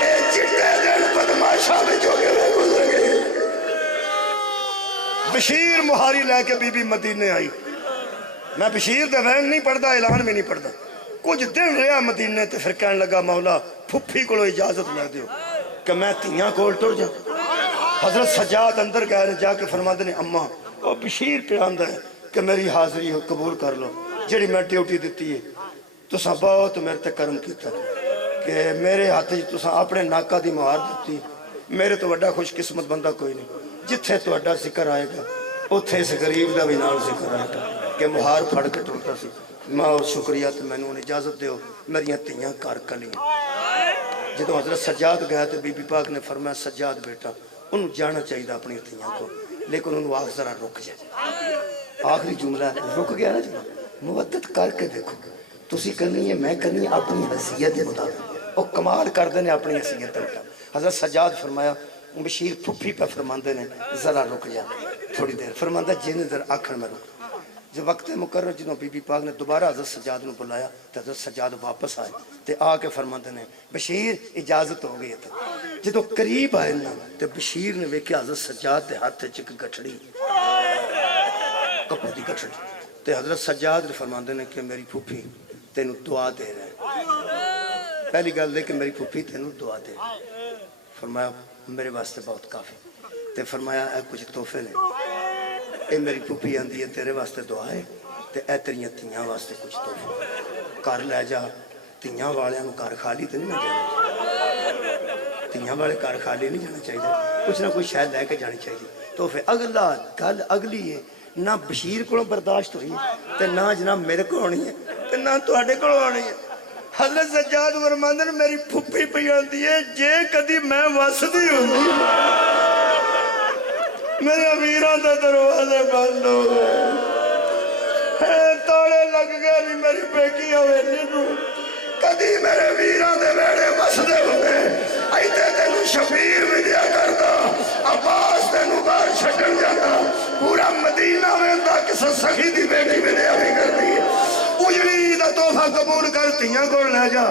اے چٹے دن بدماشا میں جو کے میں گزر گئے بشیر مہاری لے کے بی بی مدینے آئی میں بشیر دے وین نہیں پڑھتا اعلان میں نہیں پڑھتا کچھ دن رہا مدینے تے پھر کہنے لگا مولا پھپھی کو اجازت لے دیو کہ میں تیاں کول ٹر جا حضرت سجاد اندر گئے نے جا کے فرماندے نے اماں وہ بشیر پہ آندہ ہے کہ میری حاضری ہو قبول کر لو جڑی میں ڈیوٹی دیتی ہے تساں بہت میرے تے کرم کیتا کہ میرے ہاتھ تساں اپنے ناکا دی مہار دیتی میرے تو وڈا خوش قسمت بندہ کوئی نہیں جتھے تو وڈا ذکر آئے گا اتھے اس غریب دا بھی نال ذکر آئے گا کہ مہار پھڑ کے ٹرتا سی ماں اور شکریہ تو میں نے اجازت دیو میری تیاں کار کلی جدو حضرت سجاد گیا تو بی بی پاک نے فرمایا سجاد بیٹا انہوں جانا چاہیے اپنی تیاں کو لیکن انہوں آخ ذرا رک جائے آخری جملہ رک گیا نا جی مودت کر کے دیکھو تسی کرنی ہے میں کرنی ہے اپنی حیثیت مطابق وہ کمال کر دینے اپنی حیثیت مطابق حضرت سجاد فرمایا بشیر پھپھی پہ فرماندے نے ذرا رک جا تھوڑی دیر فرماندہ جن در آخر میں رک جب وقت مقرر جنہوں بی بی پاک نے دوبارہ حضرت سجاد نے بلایا تو حضرت سجاد واپس آئے تے آ کے فرماندے نے بشیر اجازت ہو گئی تھا جدو قریب آئے نا تے بشیر نے ویکھیا حضرت سجاد دے ہاتھ چک گٹھڑی کپڑے دی گٹھڑی تے حضرت سجاد نے فرماندے نے کہ میری پھوپھی تینوں دعا دے رہے ہیں پہلی گل دے کہ میری پھوپھی تینوں دعا دے رہے ہیں فرمایا میرے واسطے بہت کافی تے فرمایا اے کچھ تحفے نے اے میری پھوپھی آندی ہے تیرے واسطے دعا ہے تے اے تیریاں تیاں واسطے کچھ تحفے کر لے جا تیاں والیاں نو کار خالی تے نہیں جانا تیاں والے کار خالی نہیں جانا چاہیے کچھ نہ کچھ شاید لے کے جانی چاہیے تو پھر اگلا گل اگلی ہے نہ بشیر کو برداشت ہوئی تے نہ جناب میرے کو ہونی ہے تے نہ تواڈے کو ہونی ہے حضرت سجاد فرماندے نے میری پھوپھی پئی آندی ہے جے کدی میں وسدی ہوندی میرے ویراں دے دروازے بند ہو گئے، تالے لگ گئے نہیں میری بیٹی حویلی نو، کدی میرے ویراں دے ویڑے وسدے ہوئے ایتے تینوں شبیر بھی دیا کرتا، عباس تینوں باہر چھٹن جاتا، پورا مدینہ ویندا کسے سخی دی بیٹی بھی دیا بھی کرتی ہے، اجڑی دا تحفہ قبول کرتیاں کول لے جا۔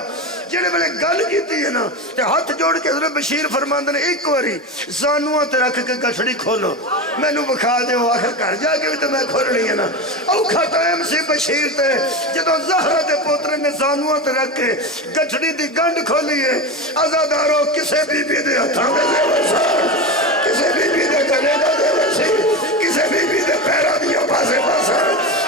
جڑے بلے گل کیتی ہے نا تے ہاتھ جوڑ کے حضرت بشیر فرماندے نے ایک واری زانواں تے رکھ کے گٹھڑی کھولو، مینوں بکھا دیو، آخر گھر جا کے بھی تے میں کھولنی ہے نا۔ اوکھا ٹائم سی بشیر تے جدوں زہرا دے پوترے نے زانواں تے رکھ کے گٹھڑی دی گنڈ کھولی ہے، عزادارو کسے بی بی دے ہتھاں دے زیور سان، کسے بی بی دے گلے دا زیور سی، کسے بی بی دے پیراں دیاں پاسے پاساں،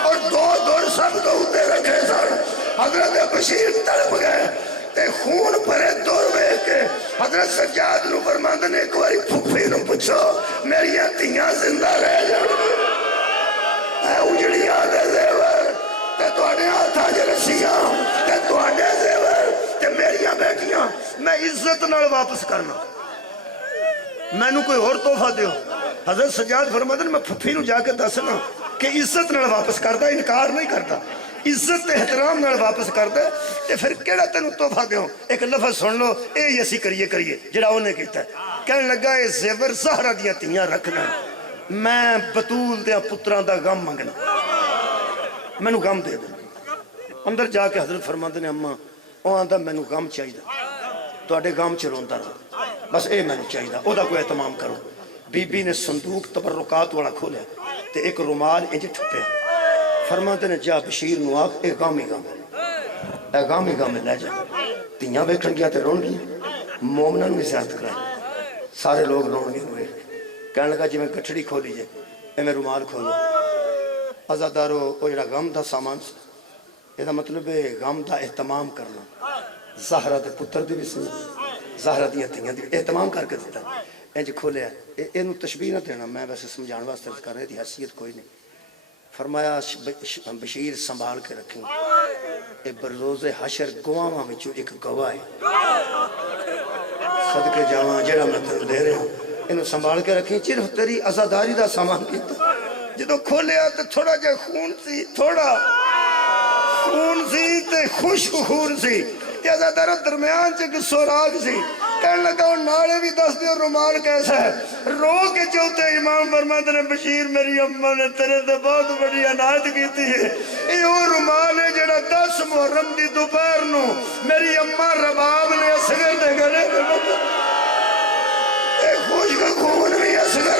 اور دو دور سب تو اتے رکھے سن۔ حضرت بشیر تڑپ گئے تے خون پرے دور بے کے حضرت سجاد نو فرماندے نے ایک واری پھپھی نو پوچھو میریاں تیاں زندہ رہ جان، اے اجڑیاں دے زیور تے تواڈے ہاتھاں وچ رسیاں تے تواڈے زیور تے میریاں بیٹیاں میں عزت نال واپس کرنا، مینوں کوئی اور تحفہ دیو۔ حضرت سجاد فرماندے نے میں پھپھی نو جا کے دسنا کہ عزت نال واپس کردا، انکار نہیں کرتا، عزت احترام نال واپس کردا تے پھر کیڑا تینوں تحفہ دیوں؟ ایک لفظ سن لو، اے ہی اسی کریے جڑا انہیں کیتا ہے، کہنے لگا اے زیور زہرا دیاں تیاں رکھنا، میں بطول دیاں پتراں دا غم منگنا، مینوں غم دے دے۔ اندر جا کے حضرت فرماندے نے اماں او آندا مینوں غم چاہیدا، تواڈے غم چ روندا رہا، بس اے مینوں چاہیدا، او دا کوئی اہتمام کرو۔ بی بی نے صندوق تبرکات والا کھولیا تے ایک رومال انج ٹھپیا، فرماتے نے جا بشیر نو آخ اے غم ہی غم ہے، اے غم ہی غم ہے، لے جا۔ تیاں بیٹھن گیا تے رون گیا، مومنہ نو زیارت کرائی، سارے لوگ رون گئے ہوئے، کہنے لگا جی میں گٹھڑی کھولی جائے، اے میں رومال کھولو، عزادارو او جڑا غم دا سامان سی، یہ دا مطلب ہے غم دا اہتمام کرنا، زہرا دے پتر دی بھی سی، زہرا دیا تیاں دی اہتمام کر کے دیتا، انج کھولیا، اینو تشبیہ نہ دینا، میں ویسے سمجھان واسطے کر رہے دی حیثیت کوئی نہیں۔ فرمایا بشیر سنبھال کے رکھیں، اے بروز حشر گواہاں وچوں ایک گواہ ہے، صدقے جاواں جڑا میں تینوں دے رہا ہوں، اینو سنبھال کے رکھیں، صرف تیری عزاداری دا سامان کیتا، جدوں کھولیا تے تھوڑا جا خون سی، تھوڑا خون سی تے خشک خون سی، تے عزاداروں درمیان چ ایک سوراخ سی، کہنے لگا وہ نالے بھی دس دے رومال کیسا ہے، رو کے چوتے امام فرماتے نے بشیر میری اماں نے تیرے تے بہت بڑی عنایت کیتی ہے، یہ وہ رومال ہے جڑا 10 محرم دی دوپہر نو میری اماں رباب نے اصغر دے گلے اے خوش کا خون بھی اصغر